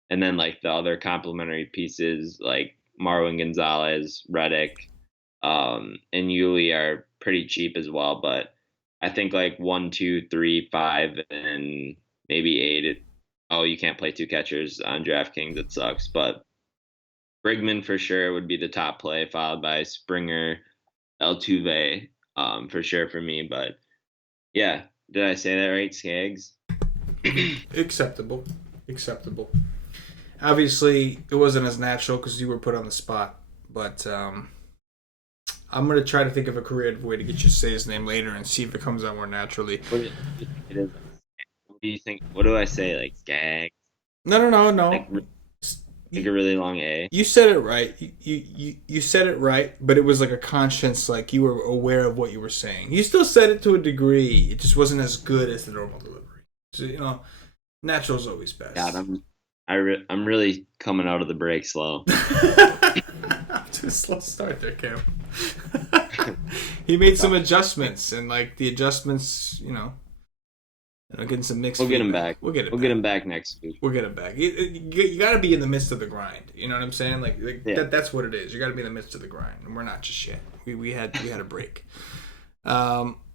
and then like the other complementary pieces like Marwin Gonzalez, Reddick, and Yuli are pretty cheap as well. But I think like 1, 2, 3, 5, and maybe 8. Oh, you can't play two catchers on DraftKings. It sucks, but Bregman for sure would be the top play, followed by Springer, Altuve, for sure for me. But yeah, did I say that right, Skaggs? Acceptable. Acceptable. Obviously, it wasn't as natural because you were put on the spot, but I'm going to try to think of a creative way to get you to say his name later and see if it comes out more naturally. What do you think it is? What do you think? What do I say? Like Skaggs? No. Like, like a really long A? You said it right. You said it right, but it was like a conscience, like you were aware of what you were saying. You still said it to a degree. It just wasn't as good as the normal delivery. So, natural's always best. God, I'm really coming out of the break slow. Too slow start there, Cam. He made some adjustments, and like the adjustments, getting some mixed. We'll get him back. We'll get him back next week. We'll get him back. You got to be in the midst of the grind. You know what I'm saying? Like yeah. that's what it is. You got to be in the midst of the grind, and we're not just yet. We had a break.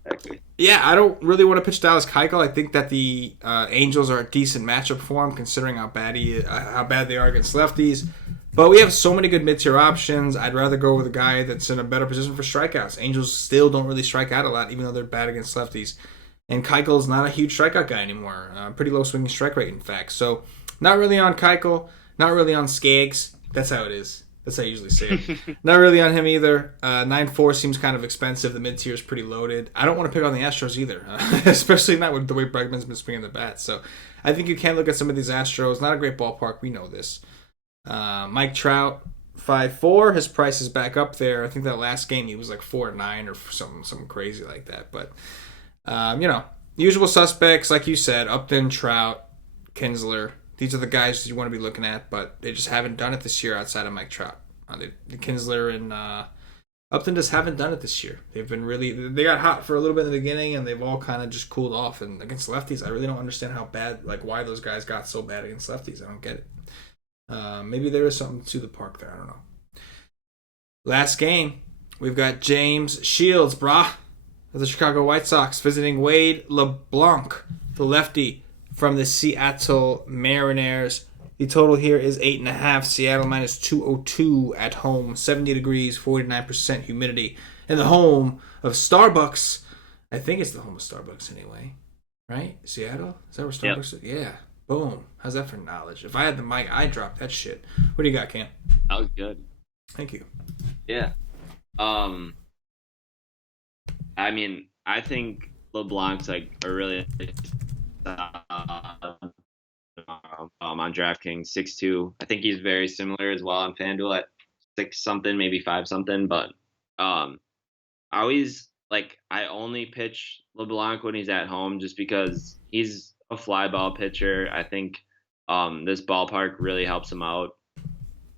Exactly. Yeah, I don't really want to pitch Dallas Keuchel. I think that the Angels are a decent matchup for him, considering how bad they are against lefties. But we have so many good mid-tier options. I'd rather go with a guy that's in a better position for strikeouts. Angels still don't really strike out a lot, even though they're bad against lefties. And Keuchel's not a huge strikeout guy anymore. Pretty low swinging strike rate, in fact. So, not really on Keuchel. Not really on Skaggs. That's how it is. That's how I usually say it. Not really on him either. 9-4 seems kind of expensive. The mid-tier is pretty loaded. I don't want to pick on the Astros either, especially not with the way Bregman's been swinging the bat. So, I think you can look at some of these Astros. Not a great ballpark. We know this. Mike Trout, 5-4. His price is back up there. I think that last game he was like 4-9 or something crazy like that. But usual suspects, like you said, Upton, Trout, Kinsler. These are the guys you want to be looking at, but they just haven't done it this year outside of Mike Trout. The Kinsler and Upton just haven't done it this year. They got hot for a little bit in the beginning, and they've all kind of just cooled off. And against lefties, I really don't understand why those guys got so bad against lefties. I don't get it. Maybe there is something to the park there. I don't know. Last game, we've got James Shields, brah, of the Chicago White Sox, visiting Wade LeBlanc, the lefty from the Seattle Mariners. The total here is 8.5. Seattle minus 202 at home. 70 degrees, 49% humidity. In the home of Starbucks. I think it's the home of Starbucks anyway. Right? Seattle? Is that where Starbucks is? Yeah. Boom. How's that for knowledge? If I had the mic, I'd drop that shit. What do you got, Cam? That was good. Thank you. Yeah. I think LeBlanc's like a really on DraftKings 6-2. I think he's very similar as well on FanDuel at 6 something, maybe 5 something. But I only pitch LeBlanc when he's at home just because he's a fly ball pitcher. I think this ballpark really helps him out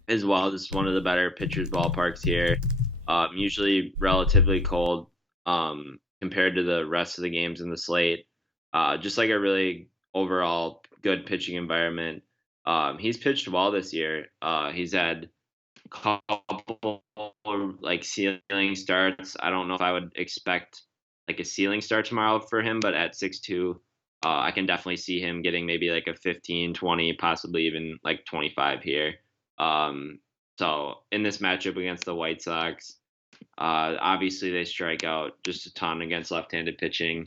as well. This is one of the better pitchers ballparks here. Usually relatively cold compared to the rest of the games in the slate. Just like a really overall good pitching environment. He's pitched well this year. He's had a couple like ceiling starts. I don't know if I would expect like a ceiling start tomorrow for him, but at 6-2, I can definitely see him getting maybe like a 15, 20, possibly even like 25 here. So in this matchup against the White Sox, obviously they strike out just a ton against left-handed pitching.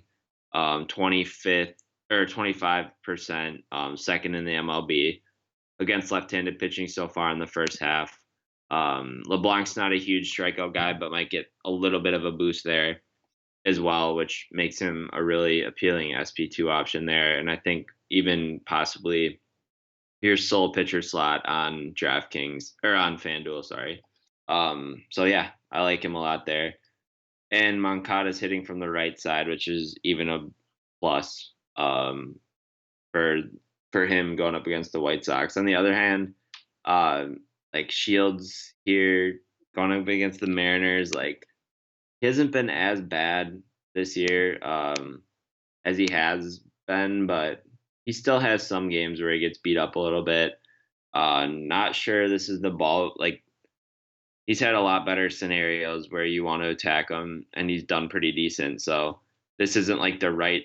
25th or 25%, second in the MLB against left-handed pitching so far in the first half. LeBlanc's not a huge strikeout guy, but might get a little bit of a boost there as well, which makes him a really appealing SP2 option there. And I think even possibly your sole pitcher slot on DraftKings or on FanDuel, sorry. So yeah, I like him a lot there. And Moncada's hitting from the right side, which is even a plus for for him going up against the White Sox. On the other hand, uh, like Shields here going up against the Mariners, like he hasn't been as bad this year as he has been, but he still has some games where he gets beat up a little bit. Not sure this is the ball. Like he's had a lot better scenarios where you want to attack him, and he's done pretty decent. So this isn't like the right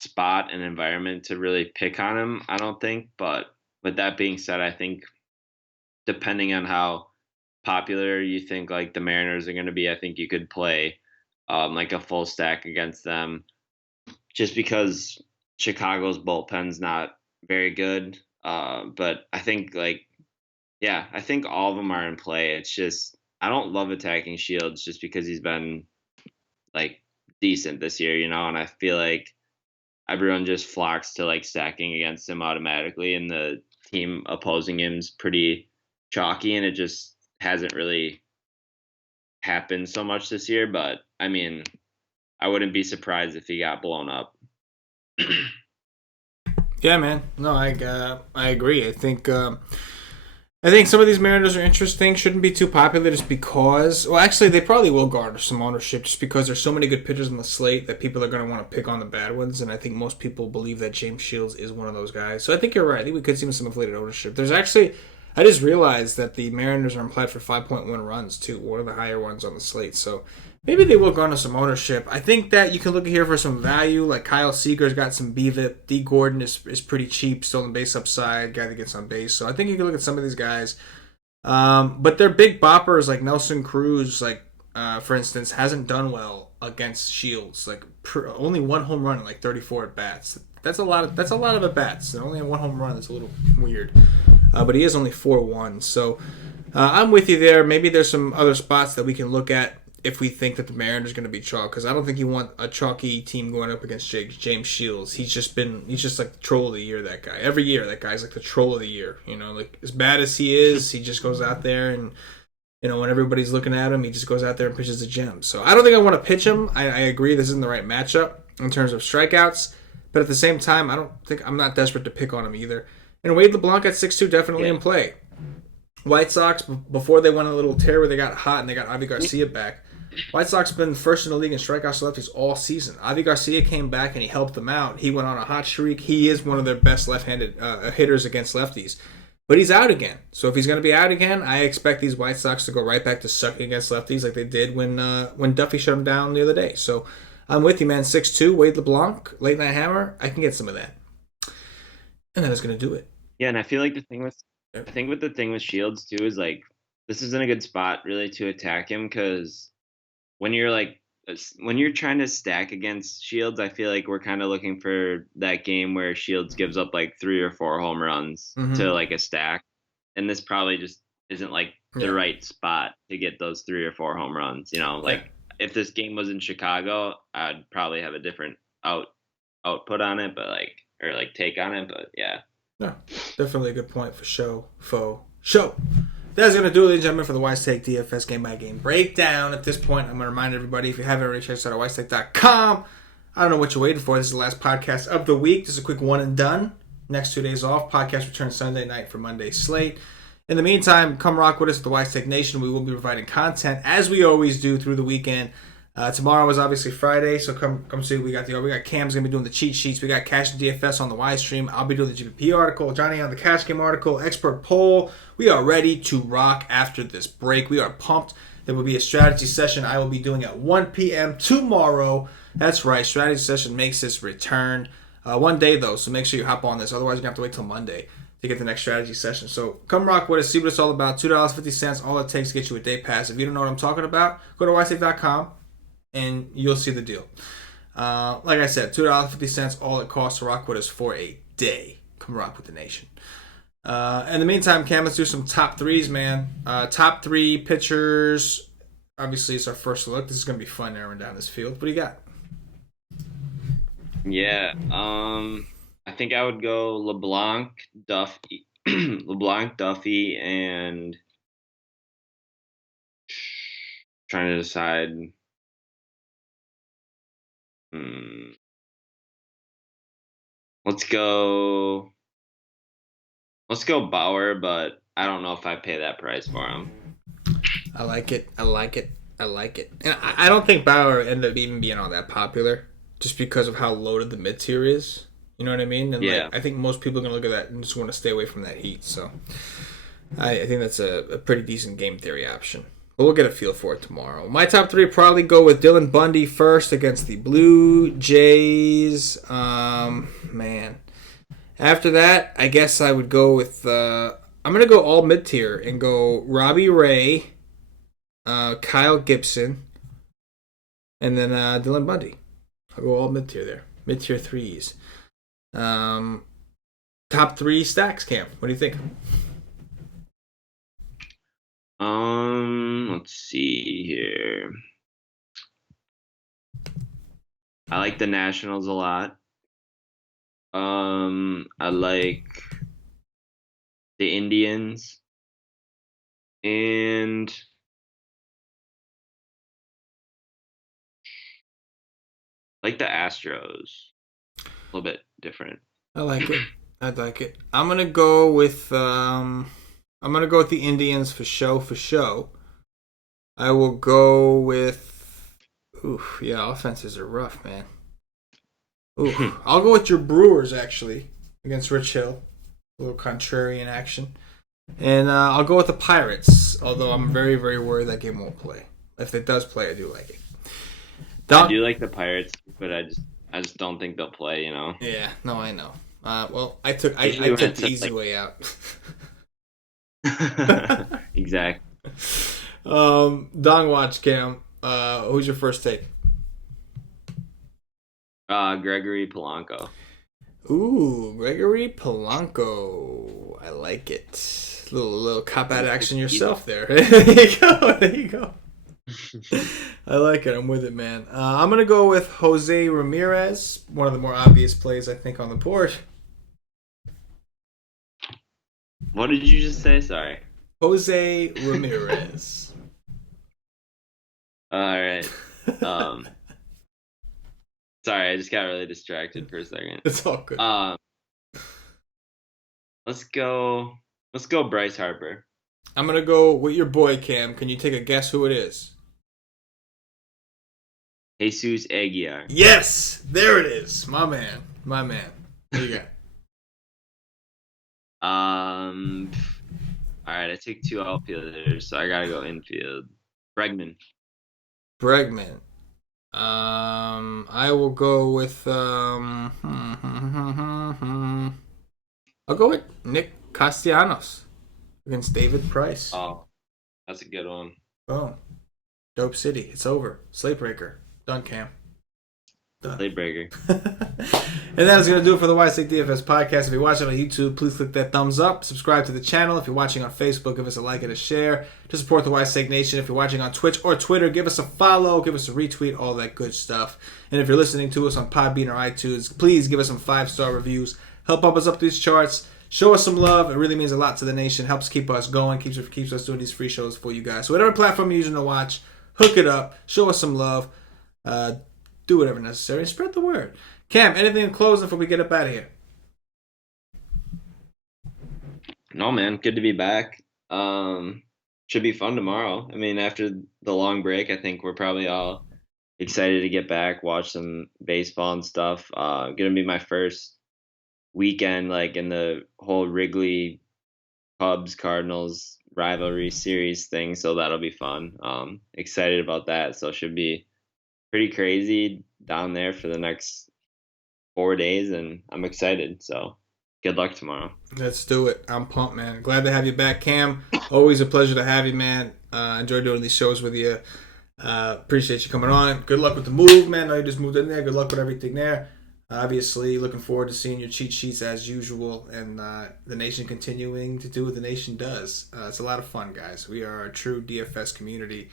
spot and environment to really pick on him, I don't think. But with that being said, I think depending on how popular you think like the Mariners are going to be, I think you could play like a full stack against them, just because Chicago's bullpen's not very good. But I think I think all of them are in play. It's just I don't love attacking Shields just because he's been like decent this year, and I feel like everyone just flocks to like stacking against him automatically, and the team opposing him's pretty chalky, and it just hasn't really happened so much this year. But I mean, I wouldn't be surprised if he got blown up. Yeah, man. No, I agree. I think some of these Mariners are interesting. Shouldn't be too popular just because. Well, actually, they probably will garner some ownership just because there's so many good pitchers on the slate that people are going to want to pick on the bad ones. And I think most people believe that James Shields is one of those guys. So I think you're right. I think we could see some inflated ownership. There's actually, I just realized that the Mariners are implied for 5.1 runs too, one of the higher ones on the slate. So maybe they will garner some ownership. I think that you can look here for some value. Like Kyle Seager's got some BVIP. D. Gordon is pretty cheap, stolen base upside, guy that gets on base. So I think you can look at some of these guys. But they're big boppers like Nelson Cruz, for instance, hasn't done well against Shields. Like only one home run in like 34 at bats. That's a lot of at bats. And only one home run. That's a little weird. But he is only 4-1. So I'm with you there. Maybe there's some other spots that we can look at if we think that the Mariners are going to be chalk, because I don't think you want a chalky team going up against James Shields. He's just like the troll of the year, that guy. Every year, that guy's like the troll of the year. Like as bad as he is, he just goes out there and, when everybody's looking at him, he just goes out there and pitches a gem. So I don't think I want to pitch him. I agree this isn't the right matchup in terms of strikeouts, but at the same time, I'm not desperate to pick on him either. And Wade LeBlanc at 6'2", definitely in play. White Sox, before they went on a little tear where they got hot and they got Avi Garcia back, White Sox have been first in the league in strikeouts to lefties all season. Avi Garcia came back and he helped them out. He went on a hot streak. He is one of their best left-handed hitters against lefties. But he's out again. So if he's going to be out again, I expect these White Sox to go right back to sucking against lefties like they did when Duffy shut him down the other day. So I'm with you, man. 6'2", Wade LeBlanc, late night hammer. I can get some of that. And that is going to do it. Yeah, and I feel like the thing with Shields too is like this isn't a good spot really to attack him, because when you're trying to stack against Shields, I feel like we're kind of looking for that game where Shields gives up like 3 or 4 home runs to like a stack, and this probably just isn't like the right spot to get those 3 or 4 home runs. If this game was in Chicago, I'd probably have a different output on it, but take on it. But yeah. No, definitely a good point for show. That's going to do it, ladies and gentlemen, for the Wise Take DFS game-by-game breakdown. At this point, I'm going to remind everybody, if you haven't already, check us out at wisetake.com. I don't know what you're waiting for. This is the last podcast of the week. This is a quick one and done. Next 2 days off. Podcast returns Sunday night for Monday's slate. In the meantime, come rock with us at the Wise Take Nation. We will be providing content, as we always do, through the weekend. Tomorrow is obviously Friday, so come see what we got. We got Cam's going to be doing the cheat sheets. We got Cash and DFS on the Y stream. I'll be doing the GPP article. Johnny on the Cash Game article. Expert poll. We are ready to rock after this break. We are pumped. There will be a strategy session I will be doing at 1 p.m. tomorrow. That's right. Strategy session makes its return. One day, though, so make sure you hop on this. Otherwise, you're going to have to wait till Monday to get the next strategy session. So come rock with us. See what it's all about. $2.50. All it takes to get you a day pass. If you don't know what I'm talking about, go to wisetake.com. And you'll see the deal. Like I said, $2.50, all it costs to rock with us for a day. Come rock with the nation. In the meantime, Cam, let's do some top threes, man. Top three pitchers. Obviously, it's our first look. This is going to be fun narrowing down this field. What do you got? Yeah. I think I would go LeBlanc, Duffy, LeBlanc, Duffy, and trying to decide. Hmm, let's go. Let's go Bauer, but I don't know if I pay that price for him. I like it. I like it. I like it. And I don't think Bauer ended up even being all that popular just because of how loaded the mid tier is. You know what I mean? And Yeah. like, I think most people are going to look at that and just want to stay away from that heat. So I think that's a pretty decent game theory option. But we'll get a feel for it tomorrow. My top three probably go with Dylan Bundy first against the Blue Jays. Man. After that, I guess I would go with... I'm going to go all mid-tier and go Robbie Ray, Kyle Gibson, and then Dylan Bundy. I'll go all mid-tier there. Mid-tier threes. Top three stacks, Cam. What do you think? Let's see here. I like the Nationals a lot. I like the Indians and like the Astros. A little bit different. I like it. I like it. I'm gonna go with the Indians for show. I will go with offenses are rough, man. I'll go with your Brewers actually against Rich Hill. A little contrarian action. And I'll go with the Pirates, although I'm very, very worried that game won't play. If it does play, I do like it. I do like the Pirates, but I just don't think they'll play, you know. Yeah, no, I know. Well, I took the easy way out. Exactly. Dong watch, Cam. Who's your first take? Gregory Polanco. Ooh, Gregory Polanco. I like it. Little cop out action yourself there. There you go. I like it. I'm with it, man. I'm gonna go with Jose Ramirez. One of the more obvious plays, I think, on the board. What did you just say? Sorry. Jose Ramirez. All right. Sorry, I just got really distracted for a second. It's all good. Let's go Bryce Harper. I'm gonna go with your boy Cam. Can you take a guess who it is? Jesus Aguilar. Yes, there it is. My man. What do you got? All right, I took two outfielders, so I gotta go infield. Bregman. I will go with I'll go with Nick Castellanos against David Price. Oh, that's a good one. Boom. Dope City. It's over. Slate breaker. Done, Cam. Done. Slate breaker. And that is going to do it for the YSIC DFS podcast. If you're watching on YouTube, please click that thumbs up. Subscribe to the channel. If you're watching on Facebook, give us a like and a share to support the YSIC Nation. If you're watching on Twitch or Twitter, give us a follow, give us a retweet, all that good stuff. And if you're listening to us on Podbean or iTunes, please give us some 5-star reviews. Help bump us up these charts. Show us some love. It really means a lot to the nation. Helps keep us going. Keeps us doing these free shows for you guys. So whatever platform you're using to watch, hook it up. Show us some love. Do whatever necessary. Spread the word. Cam, anything in closing before we get up out of here? No, man. Good to be back. Should be fun tomorrow. I mean, after the long break, I think we're probably all excited to get back, watch some baseball and stuff. Gonna be my first weekend, like, in the whole Wrigley Cubs Cardinals rivalry series thing, so that'll be fun. Excited about that. So it should be pretty crazy down there for the next 4 days, and I'm excited. So good luck tomorrow. Let's do it. I'm pumped, man. Glad to have you back, Cam. Always a pleasure to have you, man. Enjoy doing these shows with you. Appreciate you coming on. Good luck with the move, man. I know you just moved in there. Good luck with everything there. Obviously, looking forward to seeing your cheat sheets as usual, and the nation continuing to do what the nation does. It's a lot of fun, guys. We are a true DFS community.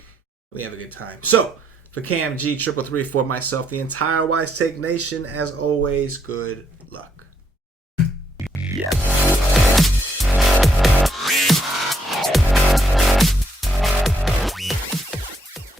We have a good time. So, for KamG333, for myself, the entire Wise Take Nation, as always, good luck. Yeah.